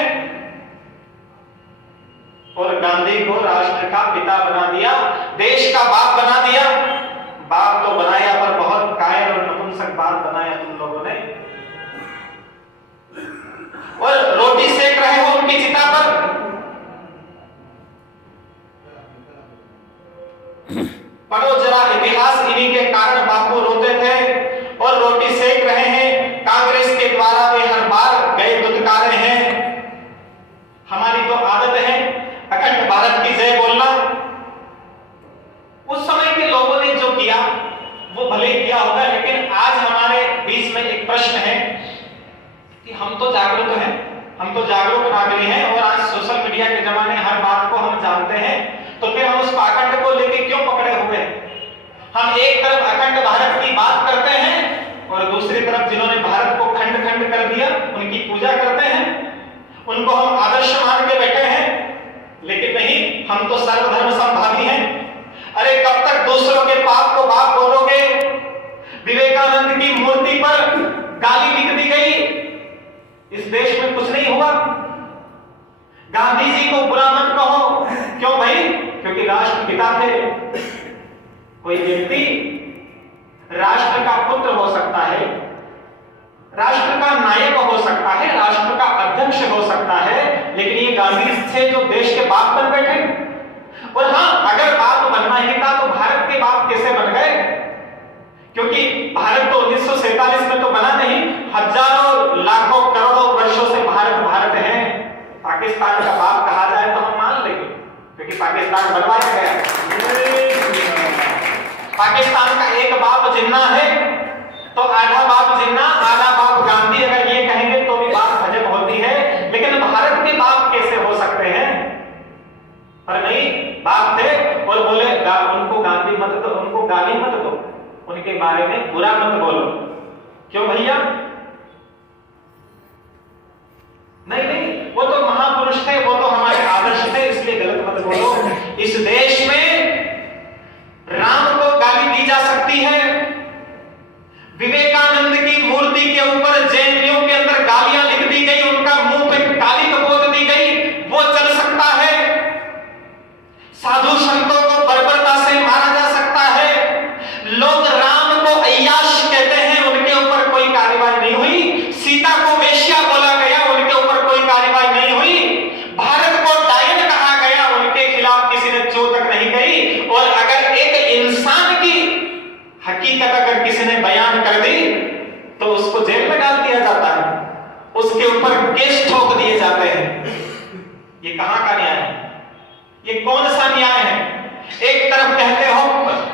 और गांधी को राष्ट्र का पिता बना दिया, देश का बाप बना दिया। बाप तो बनाया, पर बहुत कायर और नपुंसक बाप बनाया तुम लोगों ने। और रोटी सेक रहे हो उनकी चिता पर, कि हम तो जागरूक हैं, हम तो जागरूक नागरिक हैं और आज सोशल मीडिया के जमाने हर बात को हम जानते हैं, तो फिर हम उस पाखंड को लेके क्यों पकड़े हुए हैं? हम एक तरफ अखंड भारत की बात करते हैं और दूसरी तरफ जिन्होंने भारत को खंड खंड कर दिया उनकी पूजा करते हैं, उनको हम आदर्श मान के बैठे हैं। लेकिन नहीं, हम तो सर्वधर्म समभावी हैं। अरे कब तक दूसरों के पाप को बाप बोलोगे? विवेकानंद की मूर्ति पर गाली लिख दी गई, इस देश में कुछ नहीं हुआ। गांधी जी को बुरा मत कहो, क्यों भाई? क्योंकि राष्ट्रपिता थे। कोई व्यक्ति राष्ट्र का पुत्र हो सकता है, राष्ट्र का नायक हो सकता है, राष्ट्र का अध्यक्ष हो सकता है, लेकिन ये गांधी से जो देश के बाप बन बैठे। और हाँ, अगर बाप बनना ही था तो भारत के बाप कैसे बन गए? क्योंकि भारत तो 1947 में तो बना नहीं, हजारों लाखों करोड़ों वर्षों से भारत भारत है। पाकिस्तान का बाप कहा जाए तो हम मान लेंगे, क्योंकि पाकिस्तान बनवाया गया। पाकिस्तान का एक बाप जिन्ना है तो आधा बाप जिन्ना, आधा बाप गांधी, अगर ये कहेंगे तो भी बात हजम होती है। लेकिन भारत के बाप कैसे हो सकते हैं? पर नहीं, बाप थे और बोले उनको गांधी मत दो, उनको गाली मत दो, उनके बारे में बुरा मत बोलो। क्यों भैया? नहीं नहीं, वो तो महापुरुष थे, वो तो हमारे आदर्श थे, इसलिए गलत मत बोलो। इस देश में राम को गाली दी जा सकती है, विवेकानंद की मूर्ति के ऊपर जेएनयू के अंदर गालियां लिख दी गई, उनका मुंह पे काली कपोत दी गई, वो चल सकता है। साधु संतों को बर्बरता से मारा जा सकता है। लोग राम को अय्याश कहते हैं, उनके ऊपर कोई कार्रवाई नहीं हुई। सीता को वेश्या बोला गया, उनके ऊपर कोई कार्रवाई नहीं हुई। भारत को डायन कहा गया, उनके खिलाफ किसी ने चू तक नहीं कही। और अगर एक इंसान की हकीकत अगर किसी ने बयान कर दी तो उसको जेल में डाल दिया जाता है, उसके ऊपर केस ठोक दिए जाते हैं। ये कहां का न्याय है? ये कौन सा न्याय है? एक तरफ कहते हो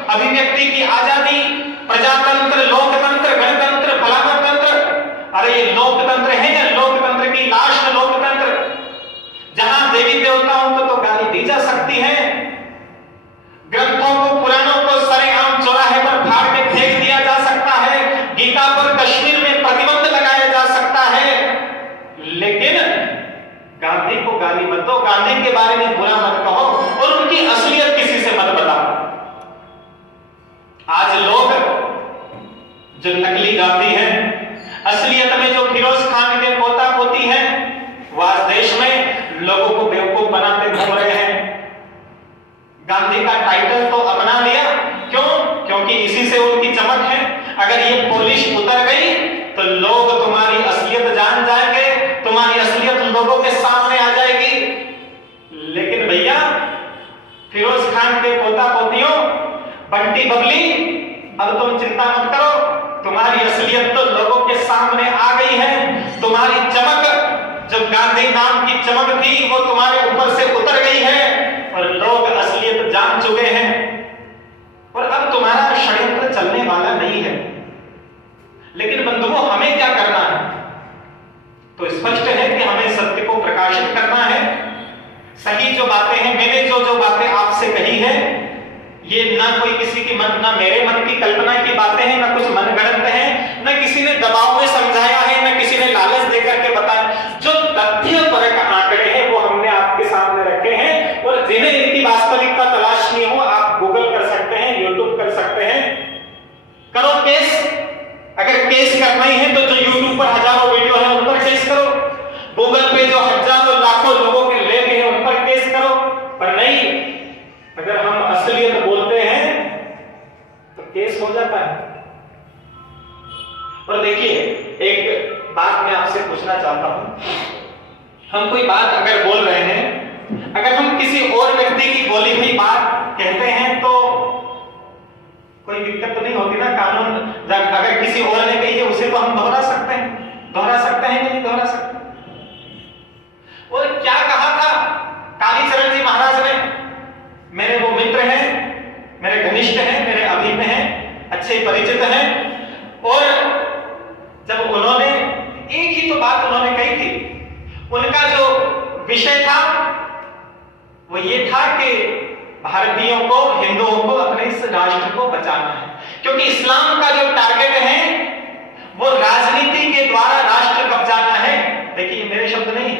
अभिव्यक्ति की आजादी, प्रजातंत्र, लोकतंत्र, गणतंत्र, फलाना तंत्र। अरे ये लोकतंत्र है या लोकतंत्र की लाश है लोकतंत्र? जहां देवी देवताओं को तो गाली दी जा सकती है, ग्रंथों को, पुराणों को सरेआम चौराहे पर फाड़ के फेंक दिया जा सकता है, गीता पर कश्मीर में प्रतिबंध लगाया जा सकता है, लेकिन गांधी को गाली मत दो, गांधी के बारे में बुरा मत कहो और उनकी असलियत किसी से मत बताओ। आज लोग जो नकली गांधी हैं, असलियत में जो फिरोज खान के पोता पोती हैं, वो आज देश में लोगों को बेवकूफ बनाते घूम रहे हैं। गांधी का टाइटल तो अपना लिया, क्यों? क्योंकि इसी से उनकी चमक है। अगर ये पॉलिश उतर गई तो लोग तुम्हारी असलियत जान जाएंगे, तुम्हारी असलियत लोगों के सामने आ जाएगी। लेकिन भैया, फिरोज खान के पोता पोतियों, बंटी बबली, अब तुम चिंता मत करो, तुम्हारी असलियत तो लोगों के सामने आ गई है। तुम्हारी चमक, जो गांधी नाम की चमक थी, वो तुम्हारे ऊपर से उतर गई है और लोग असलियत जान चुके हैं। और अब तुम्हारा षड्यंत्र चलने वाला नहीं है। लेकिन बंधुओं, हमें क्या करना है? तो स्पष्ट है कि हमें सत्य को प्रकाशित करना है। सही जो बातें हैं, मैंने जो बातें आपसे कही है, ये ना कोई किसी की मन, ना मेरे मन की कल्पना की बातें हैं, ना कुछ मनगढ़ंत हैं, ना किसी ने दबाव में समझाया है, ना किसी ने लालच देकर के बताया। जो तथ्यपरक आंकड़े हैं वो हमने आपके सामने रखे हैं, और जिन्हें इनकी वास्तविकता तलाश नहीं हो, आप गूगल कर सकते हैं, यूट्यूब कर सकते हैं, करो केस। अगर केस करना ही है तो जो यूट्यूब पर हजारों वीडियो है उन पर केस करो, गूगल पे जो हजारों लाखों लोगों के लिंक हैं उन पर केस करो। पर नहीं, अगर हम असलियत बोलते हैं तो केस हो जाता है। और देखिए, एक बात मैं आपसे पूछना चाहता हूं, हम कोई बात अगर बोल रहे हैं, अगर हम किसी और व्यक्ति की बोली हुई बात कहते हैं तो कोई दिक्कत तो नहीं होती ना? कानून अगर किसी और ने कही है उसे तो हम दोहरा सकते हैं कि नहीं दोहरा सकते? और क्या कहा था कालीचरण जी महाराज ने? मेरे वो मित्र हैं, मेरे घनिष्ठ हैं, मेरे अभिन्न हैं, अच्छे परिचित हैं, और जब उन्होंने एक ही तो बात विषय था वो ये था कि भारतीयों को, हिंदुओं को अपने इस राष्ट्र को बचाना है, क्योंकि इस्लाम का जो टारगेट है वो राजनीति के द्वारा राष्ट्र कब्जाना है। देखिए मेरे शब्द नहीं,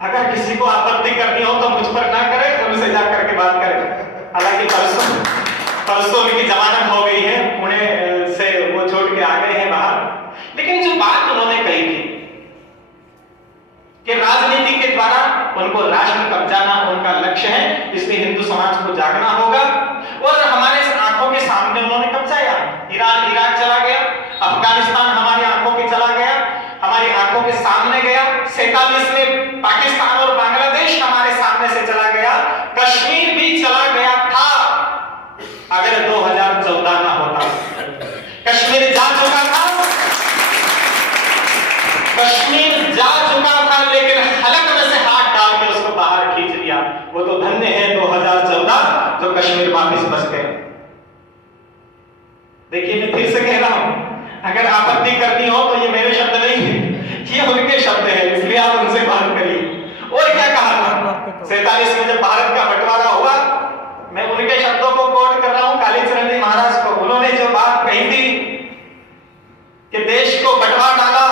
अगर किसी को आपत्ति करनी हो तो मुझ पर ना करे, उनसे जाकर के बात करें। हालांकि परसों उनकी जमानत हो गई है, पुणे से वो छोड़ के आ गए हैं बाहर, लेकिन जो बात उन्होंने कही थी कि राजनीति के द्वारा उनको राष्ट्र कब्जाना उनका लक्ष्य है, इसलिए हिंदू समाज को जागना होगा। और हमारे आंखों के सामने उन्होंने कब्जाया, ईरान इराक चला गया, अफगानिस्तान हमारी आंखों के चला गया, हमारी आंखों के सामने गया, 47 में पाकिस्तान और बांग्लादेश हमारे सामने से चला गया, कश्मीर भी चला गया था। अगर 2014 ना होता, कश्मीर जा चुका था, कश्मीर जा चुका था, लेकिन हलक में से हाथ डाल के उसको बाहर खींच लिया। वो तो धन्य है 2014 जो कश्मीर वापस बच गए। देखिए मैं फिर से कह रहा हूं, अगर आपत्ति करनी हो तो ये मेरे शब्द नहीं है, ये उनके शब्द है, इसलिए आप उनसे बात करिए। और क्या कहा था 47 में जब भारत का बंटवारा हुआ, मैं उनके शब्दों को कोट कर रहा हूं, कालीचरण जी महाराज को। उन्होंने जो बात कही थी कि देश को बंटवा डाला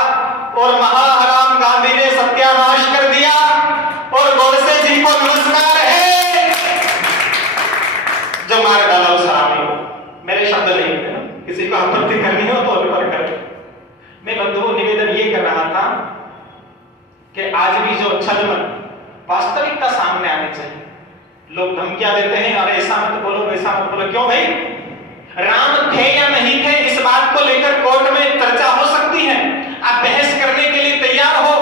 और महाहराम गांधी ने सत्यानाश कर दिया, और गोडसे जी को नमस्कार है जो मार डाला उस हरामी को। मेरे शब्द नहीं है, किसी को आपत्ति करनी हो तो अभी पर कर। मैं बंधुओं निवेदन ये कर रहा था कि आज भी जो छद्म वास्तविकता सामने आनी चाहिए। लोग धमकियां देते हैं, अरे ऐसा मत बोलो, वैसा मत बोलो। क्यों भाई, राम थे या नहीं थे इस बात को लेकर कोर्ट में चर्चा हो सकती है, आप बहस करने के लिए तैयार हो,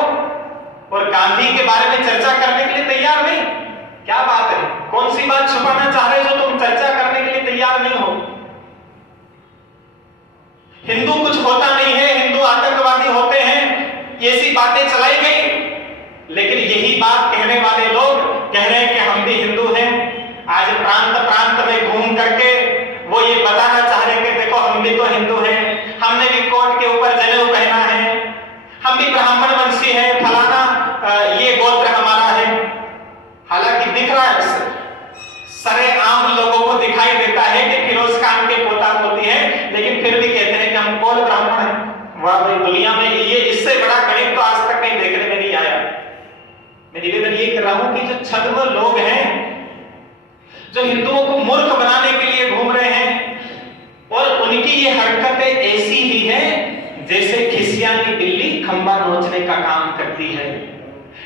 और गांधी के बारे में चर्चा करने के लिए तैयार नहीं। क्या बात है, कौन सी बात छुपाना चाह रहे हो जो तुम चर्चा करने के लिए तैयार नहीं हो? हिंदू कुछ होता नहीं है, हिंदू आतंकवादी होते हैं, ये सी बातें चलाई गई। लेकिन यही बात कहने वाले लोग कह रहे हैं कि हम भी हिंदू हैं। आज प्रांत प्रांत में घूम करके वो ये बताना चाह रहे हैं कि देखो हम भी तो हिंदू हैं, हमने भी कोट के ऊपर जनेऊ पहना है, हम भी ब्राह्मण वंशी हैं, फलाना ये गोत्र हमारा है। हालांकि दिख रहा है, सरेआम लोगों को दिखाई देता है कि फिरोज खान के पोता पोती हैं, लेकिन फिर भी कहते हैं कि हम कौन ब्राह्मण हैं। वाह भाई, दुनिया में ये इससे बड़ा गणित तो आज तक कहीं देखने में नहीं आया। मैं निवेदन ये कर रहा हूं कि जो छद्म लोग हैं, जो हिंदुओं को मूर्ख बनाने के लिए घूम रहे हैं, और उनकी ये हरकतें ऐसी ही हैं जैसे खिसियानी बिल्ली खंबा नोचने का काम करती है।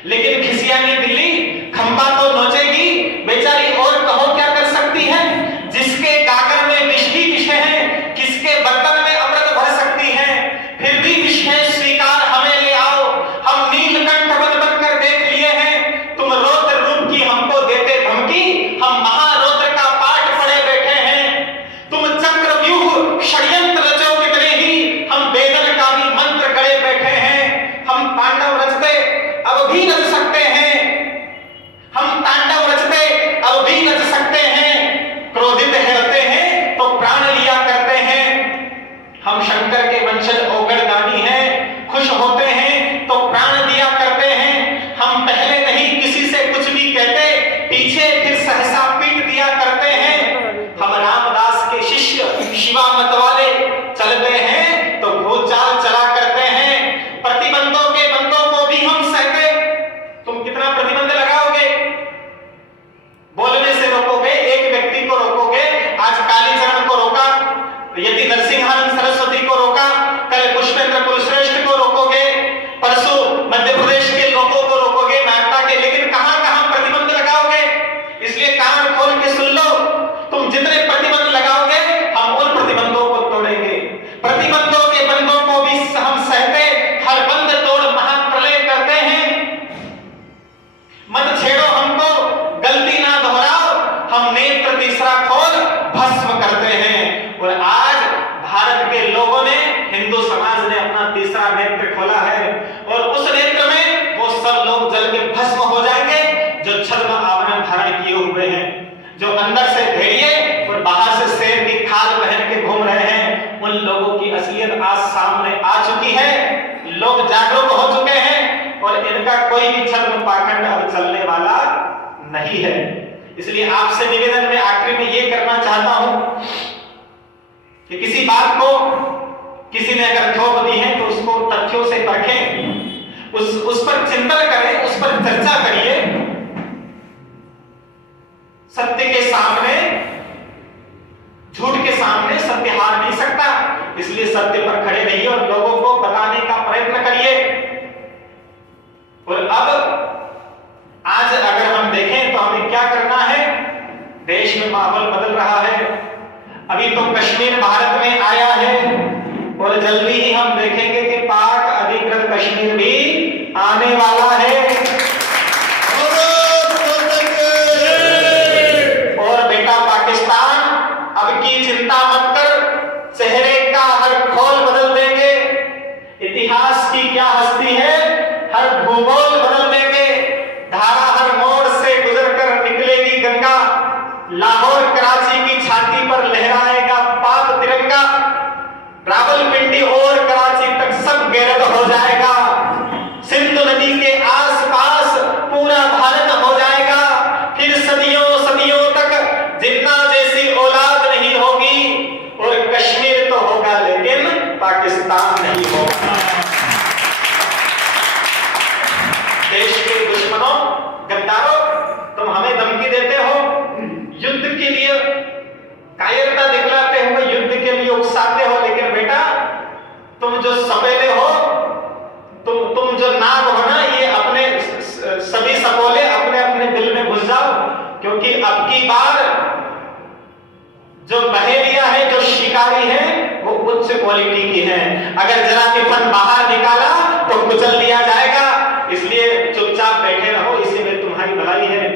लेकिन खिसियानी बिल्ली खंबा तो नोचेगी बेचारी, और कहो क्या कर सकती है? जिसके गागर में विष ही विष है, किसके बर्तन में अमृत भर सकती है, फिर भी विष है स्वीकार हमें ले आओ। हम नीलकंठ बन बनकर देख लिए हैं, तुम रौद्र रूप की हमको देते धमकी, हम महारौद्र का पाठ पढ़े बैठे हैं। तुम चक्रव्यूह षड्यंत्र रचो कितने ही, हम वेदन का भी मंत्र गढ़े बैठे हैं। हम पांडव रचते अब भी रच सकते हैं, हम तांडव रचते अब भी रच सकते हैं। क्रोधित होते हैं तो प्राण लिया करते हैं, हम शंकर के वंशज ओगड़ दानी हैं। खुश होते हैं तो प्राण दिया करते हैं, हम पहले नहीं किसी से कुछ भी कहते, पीछे फिर सहसा पीट दिया करते हैं। हम रामदास के शिष्य शिवा मत वाले चलते हैं तो भूचाल चला करते हैं। प्रतिबंधों के बंदों को भी हम सहते। तुम कितना प्रतिबंध लगाओगे? बोलने से रोकोगे, एक व्यक्ति को रोकोगे, आज कालीचरण को रोका, यदि नरसिंहानंद सरस्वती को रोका, कल पुष्पेंद्र कुलश्रेष्ठ को रोकोगे, परसों मध्य प्रदेश के लोगों को रोकोगे, नागदा के, लेकिन कहां-कहां प्रतिबंध लगाओगे? इसलिए कान खोल के सुन लो, तुम जितने प्रतिबंध लगाओगे हम उन प्रतिबंधों को तोड़ेंगे। प्रतिबंधों के बंदों को भी हम सहते, हर बंद तोड़ महाप्रलय करते हैं। मत छेड़ो हमको, गलती ना दोहराओ, हम नेत्र तीसरा खोल भस्म करते हैं। और आज भारत के लोगों ने, हिंदू समाज ने अपना तीसरा नेत्र खोला है, और उस नेत्र में वो सब लोग जल के भस्म हो जाएंगे जो छद्म आवरण धारण किए हुए हैं, जो अंदर से भेड़िए और बाहर से शेर की खाल पहन के घूम रहे हैं। उन लोगों की असलियत आज सामने आ चुकी है, लोग जागरूक हो चुके हैं, और इनका कोई भी छद्म पाखंड अब चलने नहीं है। इसलिए आपसे निवेदन मैं आखिर में ये करना चाहता हूं कि किसी बात को किसी ने अगर थोप दी है तो उसको तथ्यों से परखें, उस पर चिंतन करें, उस पर चर्चा करिए। सत्य के सामने, झूठ के सामने सत्य हार नहीं सकता। इसलिए सत्य पर खड़े रहिए और लोगों को बताने का प्रयत्न करिए। और अब आज अगर हम देखें तो हमें क्या करना है, देश में माहौल बदल रहा है। अभी तो कश्मीर भारत में आया है और जल्दी ही हम देखेंगे कि पाक अधिकृत कश्मीर भी आने वाला है। और बेटा पाकिस्तान, अब की चिंता मत कर, चेहरे का हर खोल बदल देंगे। इतिहास की क्या हस्ती है, हर भूगोल बदल देंगे। धारा हर मोड़ से गुजरकर निकलेगी गंगा, लाहौर कराची की छाती पर लहराएगा पाक तिरंगा। रावलपिंडी और कराची तक सब गैरत हो जाएगा। सिंधु नदी के आसपास पूरा भारत हो जाएगा। फिर सदियों सदियों तक जिन्ना जैसी औलाद नहीं होगी। और कश्मीर तो होगा लेकिन पाकिस्तान नहीं होगा। देश के दुश्मनों, गद्दारों, तुम हमें धमकी देते हो, युद्ध के लिए कायरता दिखलाते हो, युद्ध के लिए उकसाते हो, लेकिन बेटा तुम जो सपेले हो, तुम जो नाग हो ना, ये अपने सभी सपोले अपने अपने दिल में घुस जाओ। क्योंकि अब की बार जो बहेलिया है, जो शिकारी है, वो उच्च क्वालिटी की है। अगर जरा टिफन बाहर निकाला तो कुचल दिया जाएगा। इसलिए चुपचाप बैठे रहो, इसी में तुम्हारी भलाई है।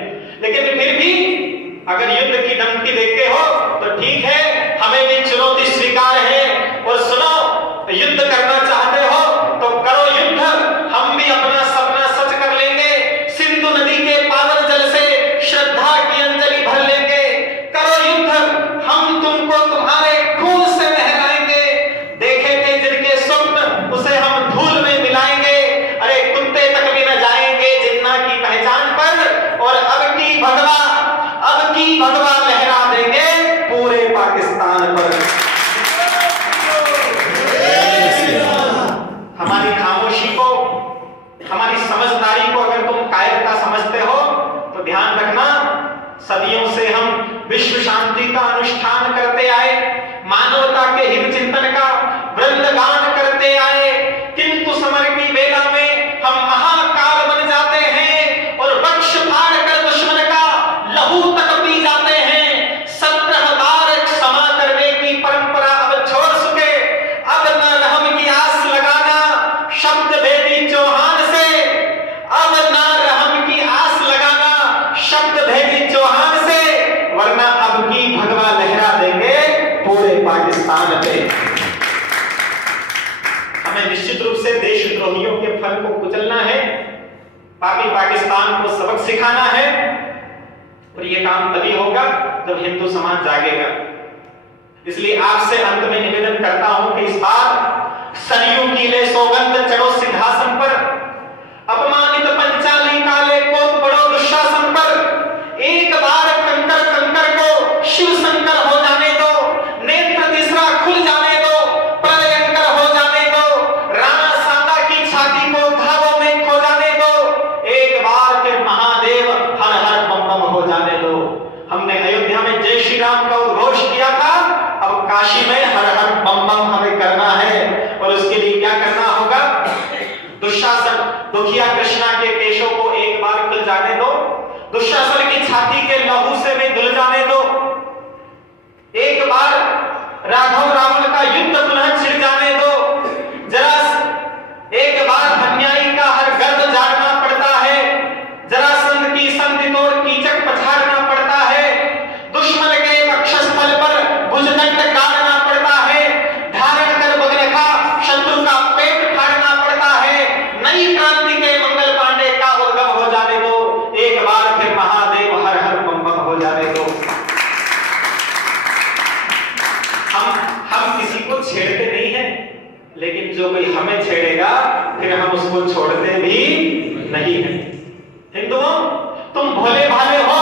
लेकिन फिर भी अगर युद्ध की धमकी देते हो तो ठीक है, हमें भी चुनौती स्वीकार है। और सुनो, युद्ध करना चाहते हो तो करो युद्ध, हम भी अपना सपना सच कर लेंगे। सिंधु नदी के पावन जल से श्रद्धा की अंजलि भर लेंगे। करो युद्ध, हम तुमको तुम्हारे खून से नहलाएंगे। देखे थे जिनके स्वप्न, उसे हम धूल में मिलाएंगे। अरे कुत्ते तक भी न जाएंगे जिन्ना की पहचान पर। और अब की भगवा लहरा देंगे पूरे पाकिस्तान पर। हमारी खामोशी को, हमारी समझदारी को अगर तुम कायरता समझते हो तो ध्यान रखना, सदियों से हम विश्व शांति का अनुष्ठान करते आए, मानवता के हित चिंतन का वृंदगान करते आए। किंतु समय की बेला में हम महाकाल बन जाते हैं और वक्ष फाड़ कर दुश्मन का लहू तक पी जाते हैं। 17 बार क्षमा करने की परंपरा अब छोड़ चुके। अब न रहम की आस लगाना शब्द भेदी चौहान से, अब न रहम की आस लगाना शब्द भेदी चौहान से, वरना अब की भगवा लहरा देंगे पूरे पाकिस्तान पे। हमें निश्चित रूप से देशद्रोहियों के फल को कुचलना है, पाकिस्तान को सबक सिखाना है। और ये काम तभी होगा जब हिंदू समाज जागेगा। इसलिए आपसे अंत में निवेदन करता हूं कि इस बार सरयू की ले सौगंध चढ़ो सिंहासन पर, अपमानित पंचाली काले को पड़ो दुशासन पर। एक बार कंकर कंकर को शिव शंकर हो जाने दो, नेत्र तीसरा खुल जाने दो, प्रलयंकर हो जाने दो, राणा सांगा की छाती को घावों में खो जाने दो। एक बार फिर महादेव हर हर बम बम हो जाने दो। हमने अयोध्या में जय श्री राम का उद्घोष किया था, अब काशी में हर हर बम बम हमें करना है। और उसके लिए क्या करना होगा, दुशासन दुखिया कृष्णा के केशों को एक बार खुल जाने दो, दुशासन की छाती के लहू से भी धुल जाने दो। एक बार राघव रावण का युद्ध पुनः छिड़ जाने दो। जरा एक बार अन्यायी का हर गर्द झाड़ना पड़ता है, जरासंध की संधि तोड़ कीचक पछाड़ना पड़ता है, दुश्मन के वक्षस्थल पर भुजदंड गाड़ना पड़ता है, धारण कर बगलेखा शत्रु का पेट फाड़ना पड़ता है। नई क्रांति के मंगल पांडे का उद्गम हो जाने दो। एक बार फिर महादेव हर हर बम बम हो जाने दो। हम किसी को छेड़ते नहीं हैं, लेकिन जो कोई हमें छेड़ेगा फिर हम उसको छोड़ते भी नहीं हैं। हिंदुओं, तुम भोले भाले हो,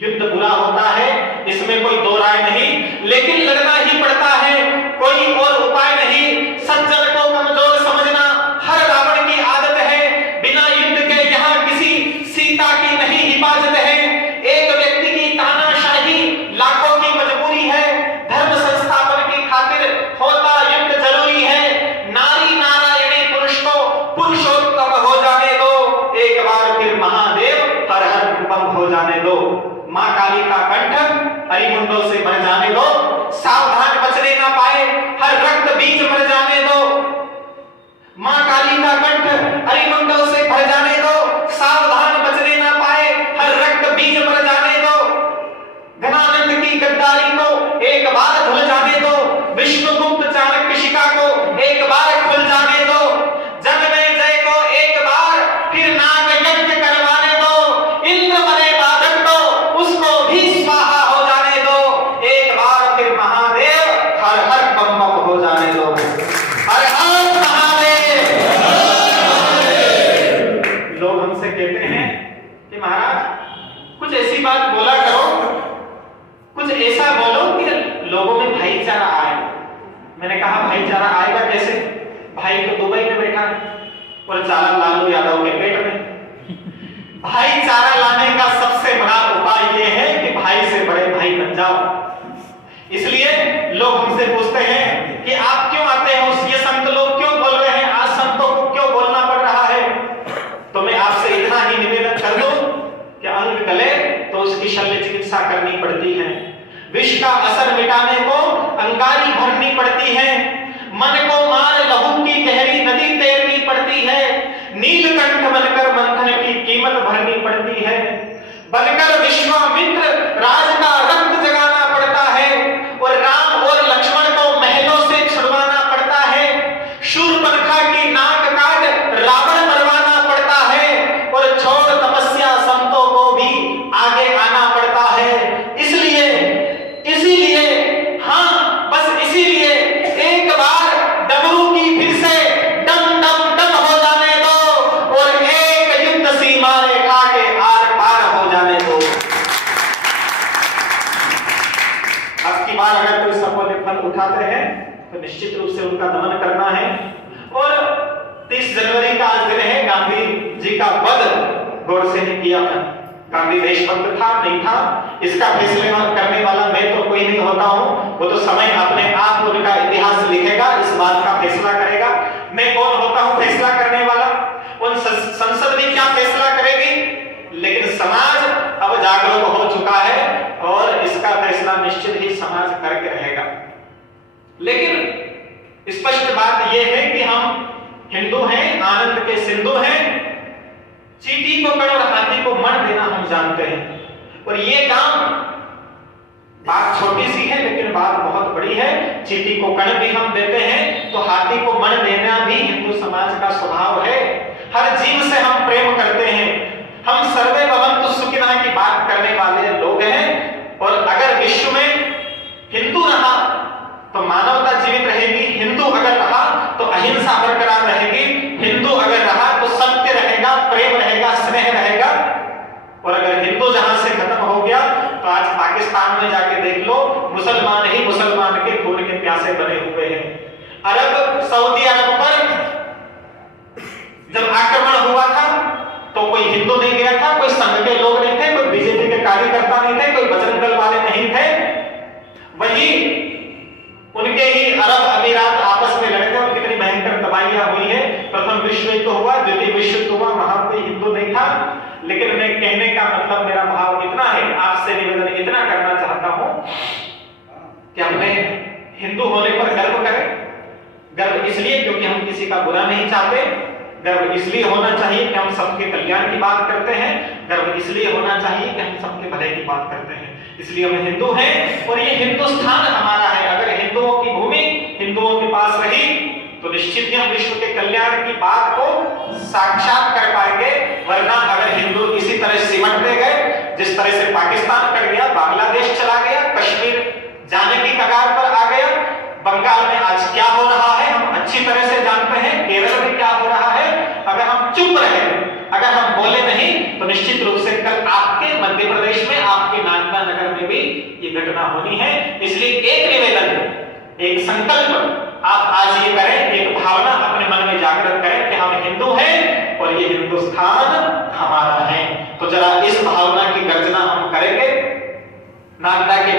युद्ध बुरा होता है, इसमें कोई दो राय नहीं, लेकिन लड़ना ही पड़ता है, कोई और उपाय नहीं। सज्जन को कमजोर समझना हर रावण की आदत है। बिना युद्ध के यहाँ किसी सीता की नहीं हिफाजत है। एक व्यक्ति की तानाशाही लाखों की मजबूरी है। धर्म संस्थापन की खातिर होता युद्ध जरूरी है। नारी नारायणी पुरुष को पुरुषोत्तम हो जाने दो, एक बार फिर महादेव हर हर बम हो जाने दो। मां काली का कंठ अरिमुंडों से भर जाने दो, सावधान बचने ना पाए हर रक्त बीज मर जाने दो। मां काली का कंठ अरिमुंडों से भर जाने दो, सावधान बचने ना पाए हर रक्त बीज मर जाने दो। घनानंद की गद्दारी को एक बार धुल जाने दो, विष्णुगुप्त चाणक्य शिका को एक बार खुल जाने दो। जन्मेजय को एक बार फिर नाग यज्ञ करवाने दो। इंद्र बने बाधक को उसको भी स्वाहा हो जाने दो, एक बार फिर महादेव हर हर बम बम हो जाने दो। हर हर महादेव। लोग हमसे कहते हैं कि महाराज कुछ ऐसी बात बोला करो, कुछ ऐसा बोलो कि लोगों में भाईचारा आए। मैंने कहा भाईचारा आएगा कैसे? भाई तो दुबई में बैठा है और चारा लालू यादव के पेट में। भाईचारा लाने का सबसे बड़ा उपाय यह है कि भाई से बड़े भाई बन जाओ। इसलिए लोग हमसे पूछते हैं कि आप क्यों आते हैं, ये संत लोग क्यों बोल रहे हैं, आज संतों को क्यों बोलना पड़ रहा है? तो मैं आपसे इतना ही निवेदन कर दूं कि अंग गले तो उसकी शल्य चिकित्सा करनी पड़ती है। विष का असर मिटाने को अंगारी भरनी पड़ती है। मन को मार लहू की गहरी नदी तैरनी पड़ती है। नीलकंठ बनकर मंथन की कीमत भरनी पड़ती है। बनकर विश्वामित्र राज का रक्त जगाना पड़ता है और राम और लक्ष्मण को महलों से छुड़वाना पड़ता है। शूर्पणखा की नाक काट रावण मरवाना पड़ता है और छोड़ तपस्या संतों को भी आगे आना पड़ता है। इसीलिए हाँ, बस इसीलिए एक बार डमरू की फिर से डम डम डम हो जाने दो और एक युद्ध सीमा रेखा के आर पार हो जाने दो। अब की बार अगर कोई सफल फल उठाते हैं तो निश्चित रूप से उनका दमन करना है। और 30 जनवरी का आज दिन है, गांधी जी का वध गोडसे ने किया था। गांधी देशभक्त था नहीं था, इसका फैसला करने वाला मैं तो कोई नहीं होता हूं, वो तो समय अपने आप उनका इतिहास लिखेगा, इस बात का फैसला करेगा। मैं कौन होता हूं फैसला करने वाला? उन संसद भी क्या फैसला करेगी, लेकिन समाज अब जागरूक हो चुका है और इसका फैसला निश्चित ही समाज करके रहेगा। लेकिन स्पष्ट बात यह है कि हम हिंदू हैं, आनंद के सिंधु हैं। चींटी को कण और हाथी को मण देना हम जानते हैं और ये काम बात छोटी सी है लेकिन बात बहुत बड़ी है। चींटी को कण भी हम देते हैं तो हाथी को मण देना भी हिंदू समाज का स्वभाव है। हर जीव से हम प्रेम करते हैं। हम सर्वे भवन्तु सुखिनः की बात करने वाले लोग हैं और अगर विश्व में हिंदू रहा तो मानवता जीवित रहेगी, हिंदू अगर रहा तो अहिंसा बरकरार रहेगी, हिंदू अगर रहा तो सत्य रहेगा, प्रेम रहेगा, स्नेह रहेगा। और अगर हिंदू जहां से खत्म हो गया तो आज पाकिस्तान में जाके देख लो, मुसलमान ही मुसलमान के खून के प्यासे बने हुए हैं। अरब, सऊदी अरब पर जब आक्रमण हुआ था तो कोई हिंदू नहीं गया था, कोई संघ के लोग नहीं थे, कोई बीजेपी के कार्यकर्ता नहीं थे, कोई बजरंग दल वाले नहीं थे। वही उनके ही अरब अमीरात आपस में लड़े थे और कितनी भयंकर तबाहियां हुई है। प्रथम विश्व युद्ध हुआ, द्वितीय विश्व युद्ध हुआ, वहां कोई हिंदू नहीं था। लेकिन मैं कहने का मतलब, मेरा भाव इतना है, आपसे निवेदन इतना करना चाहता हूं कि अपने हिंदू होने पर गर्व करें। गर्व इसलिए क्योंकि हम किसी का बुरा नहीं चाहते, गर्व इसलिए होना चाहिए कि हम सबके कल्याण की बात करते हैं, गर्व इसलिए होना चाहिए कि हम सबके भले की बात करते हैं। इसलिए हम हिंदू हैं और ये हिंदुस्तान हमारा है। अगर हिंदुओं की भूमि हिंदुओं के पास रही तो निश्चित ही हम विश्व के कल्याण की बात को साक्षात कर पाएंगे। वरना अगर हिंदू इसी तरह सिमटते गए, जिस तरह से पाकिस्तान कर गया, बांग्लादेश चला गया, कश्मीर जाने की कगार पर आ गया, बंगाल में आज क्या हो रहा है हम अच्छी तरह से जानते हैं, केरल में क्या हो रहा है। अगर हम चुप रहे, अगर हम बोले नहीं तो निश्चित रूप से कल आपके मध्य प्रदेश में, आपके ये घटना होनी है। इसलिए एक निवेदन, एक संकल्प आप आज ये करें, एक भावना अपने मन में जागृत करें कि हम हिंदू हैं और ये हिंदुस्तान हमारा है। तो जरा इस भावना की गर्जना हम करेंगे नागदा के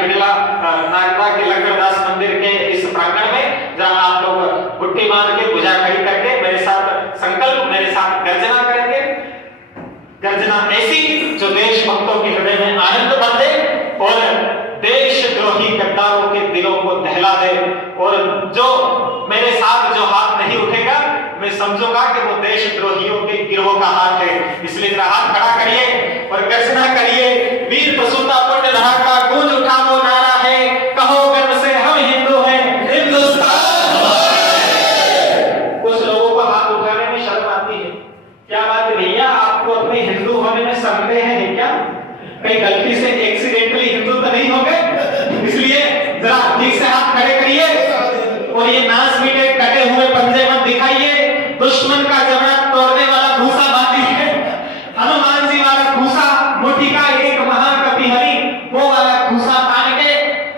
लंगरदास मंदिर के इस प्रांगण में। जरा आप लोग गुट्टी बांध के भुजा खड़ी करके मेरे साथ संकल्प, मेरे साथ गर्जना करेंगे। गर्जना ऐसी जो देशभक्तों के हृदय में आनंद भर दे और देशद्रोही गद्दारों के दिलों को दहला दे। और जो मेरे साथ जो हाथ नहीं उठेगा, मैं समझूंगा कि वो देशद्रोहियों के गिरोह का हाथ है। इसलिए जरा हाथ खड़ा करिए और गर्जना करिए, वीर प्रसूता पुण्य धरा का गूंज उठा वो नारा है, कहो गर्व से हम हिंदू हैं, हिंदुस्तान। कुछ लोगों को हाथ उठाने में शर्म आती है। क्या बात है भैया, आपको अपने हिंदू होने में संदेह है क्या? कहीं गलती से एक्सीडेंटली हिंदू तो नहीं हो गए? इसलिए जरा ठीक से हाथ खड़े करिए और ये नाच मीटे कटे हुए पंजे मत दिखाइए। दुश्मन का जबड़ा तोड़ने वाला भूसा बांधी है, हनुमान जी वाला भूसा, मुट्ठी का एक महाकपि हरि, वो वाला भूसा तान के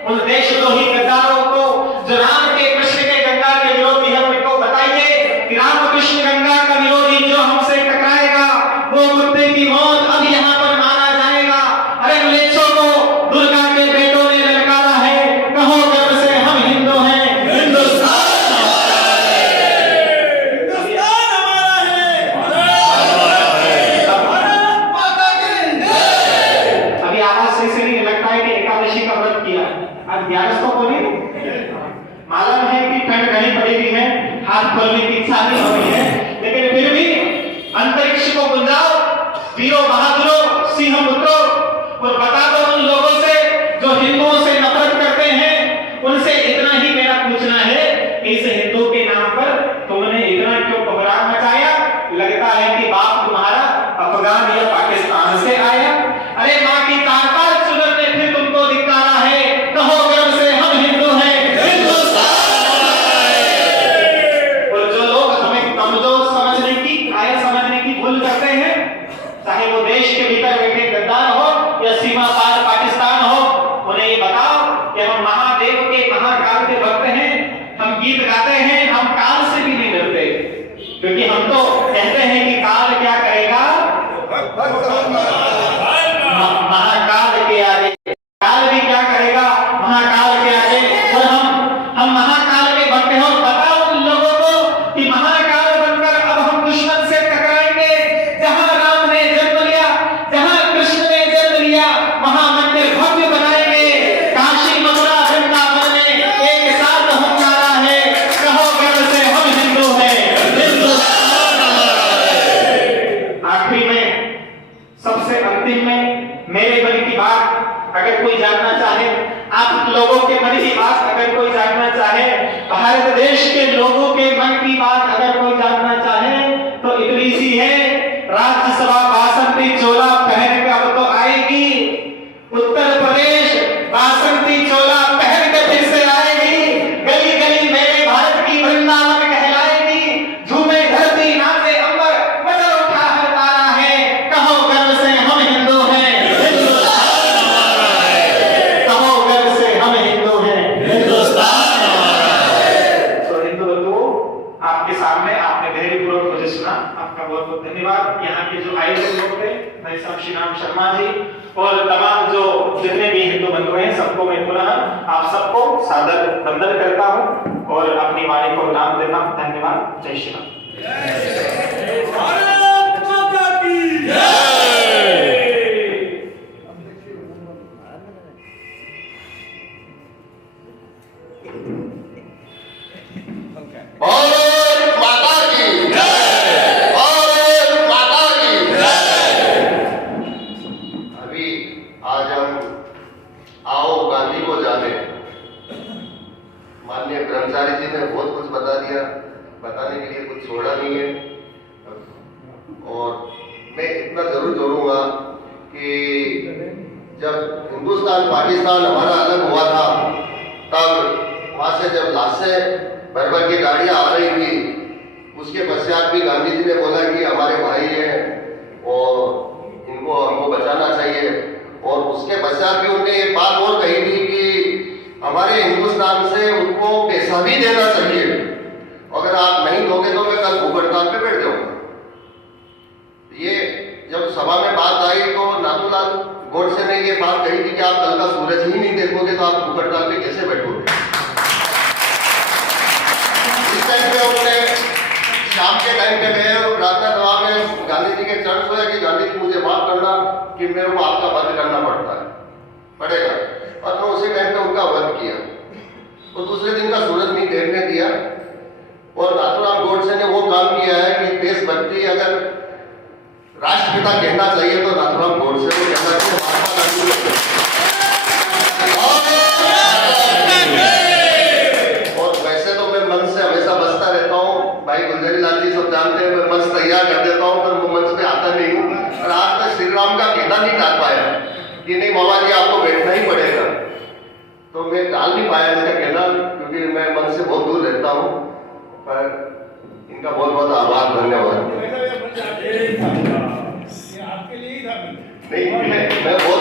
उन देशद्रोही गद्दारों को, जो राम के कृष्ण के गंगा के विरोधी है, उनको बताइए कि राम कृष्ण गंगा का विरोधी जो हमसे टकराएगा वो कुत्ते की मौत अब यहाँ पर मारा जाएगा। अरे मलेच्छों को दुर्गा के बेटों ने ललकारा है, कहो गर्व से हम हिंदू हैं, मालूम है कि ठंड घनी पड़ी हुई है, हाथ खोलने की इच्छा नहीं हो रही है, लेकिन फिर भी अंतरिक्ष को गुंजाओ, वीरों बहादुरों, सिंह पुत्रों, और बता दो उन लोगों से जो हिंदुओं से नफरत करते हैं, उनसे इतना ही मेरा पूछना है कि इस हिंदू के नाम पर तुमने इतना क्यों कोहराम मचाया? लगता है कि बाप तुम्हारा अफगान या पाकिस्तान से आया। अरे माँ की ताकत सुनर ने फिर तुमको धिक्कारा है, कहो गर्व से हम हिंदू हैं, चाहे वो देश के भीतर बैठे गद्दार हो या सीमा पार पाकिस्तान हो, उन्हें ये बताओ कि हम महादेव के महाकाल के भक्त हैं, हम गीत गाते हैं, हम काल से भी नहीं डरते, क्योंकि हम तो कहते हैं कि काल क्या करेगा, महाकाल के आगे, काल भी क्या करेगा महाकाल के आगे। और हम महाकाल के भक्त हो। बताओ उन लोगों को कि महाकाल बनकर अब हम दुश्मन से टकराएंगे। जहां राम ने जन्म लिया, जहां कृष्ण ने जन्म लिया, वहां मंदिर भव्य बनाएंगे। काशी मथुरा वृंदावन में एक साथ हुंकारा है, कहो गर्व से हम हिंदू हैं, हिंदुस्तान हमारा है। आखिरी में, सबसे अंतिम में, मेरे मन की बात अगर कोई जानना चाहे, आप लोगों के मन की बात अगर कोई जानना चाहे, भारत देश के लोगों के मन की बात अगर कोई जानना चाहे, तो इतनी सी है, राज्यसभा बासंती चोला पहन के अब तो आएगी, उत्तर प्रदेश बासंती चोला पहन के फिर से आएगी, गली गली मेरे भारत की वृंदावन कहलाएगी, झूमे धरती नाचे अंबर, मचा उठा हर तारा है, कहो गर्व से हम हिंदू हैं, हिंदुस्तान हमारा है, कहो गर्व से हम हिंदू हैं, हिंदुस्तान हमारा है। तो हिंदू बंधुओं, आपके सामने आपने धैर्यपूर्वक मुझे सुना, आपका बहुत बहुत धन्यवाद। यहाँ के जो आए हुए लोग थे, भाई साहब श्री राम शर्मा जी और तमाम जो जितने भी हिंदू बंधु हैं, सबको मैं पुनः आप सबको सादर वंदन करता हूँ और अपनी वाणी को नाम देता हूँ। धन्यवाद। जय श्री राम। भारत माता की जय। भारत माता की जय, भारत माता की जय। अभी आज हम आओ गांधी को जाने, माननीय ब्रह्मचारी जी ने बहुत कुछ बता दिया, बताने के लिए कुछ छोड़ा नहीं है। और मैं इतना जरूर जोड़ूंगा कि जब हिंदुस्तान पाकिस्तान हमारा अलग हुआ था, तब वहां से जब लाशें भर भर की गाड़ियां आ रही थी, उसके पश्चात भी गांधी जी ने बोला कि हमारे भाई हैं और इनको हमको बचाना चाहिए। और उसके पश्चात भी उन्होंने एक बात और कही थी कि गोडसे ने ये बात कही थी कि आप कल का सूरज ही नहीं देखोगे तो आप भूख हड़ताल पे कैसे बैठोगे। इस टाइम पे उन्होंने शाम के टाइम पे गए और प्रार्थना सभा में गांधी जी के चरण सोया कि गांधी जी मुझे माफ करना कि मेरे को आपका वध करना पड़ेगा, और मैं उसी टाइम पे उनका वध किया। तो दूसरे दिन का सूरज नहीं देखने दिया। और नाथूराम गोडसे ने वो काम किया है कि देशभक्ति अगर राष्ट्रपिता कहना चाहिए तो नाथूराम गोडसे को कहना चाहिए, महात्मा गांधी को। और वैसे तो मैं मन से हमेशा बचता रहता हूँ, भाई गुलजारी लाल जी सब जानते हैं, मैं मंच तैयार कर देता हूँ पर वो मंच पे आता नहीं हूँ। और आज तक श्री राम का कहना नहीं टाल पाया कि नहीं मामा जी आपको बैठना ही पड़ेगा, तो मैं टाल नहीं पाया इसका कहना, क्योंकि मैं मन से बहुत दूर रहता हूँ। पर इनका बहुत बहुत आभार, धन्यवाद। नहीं, मैं बहुत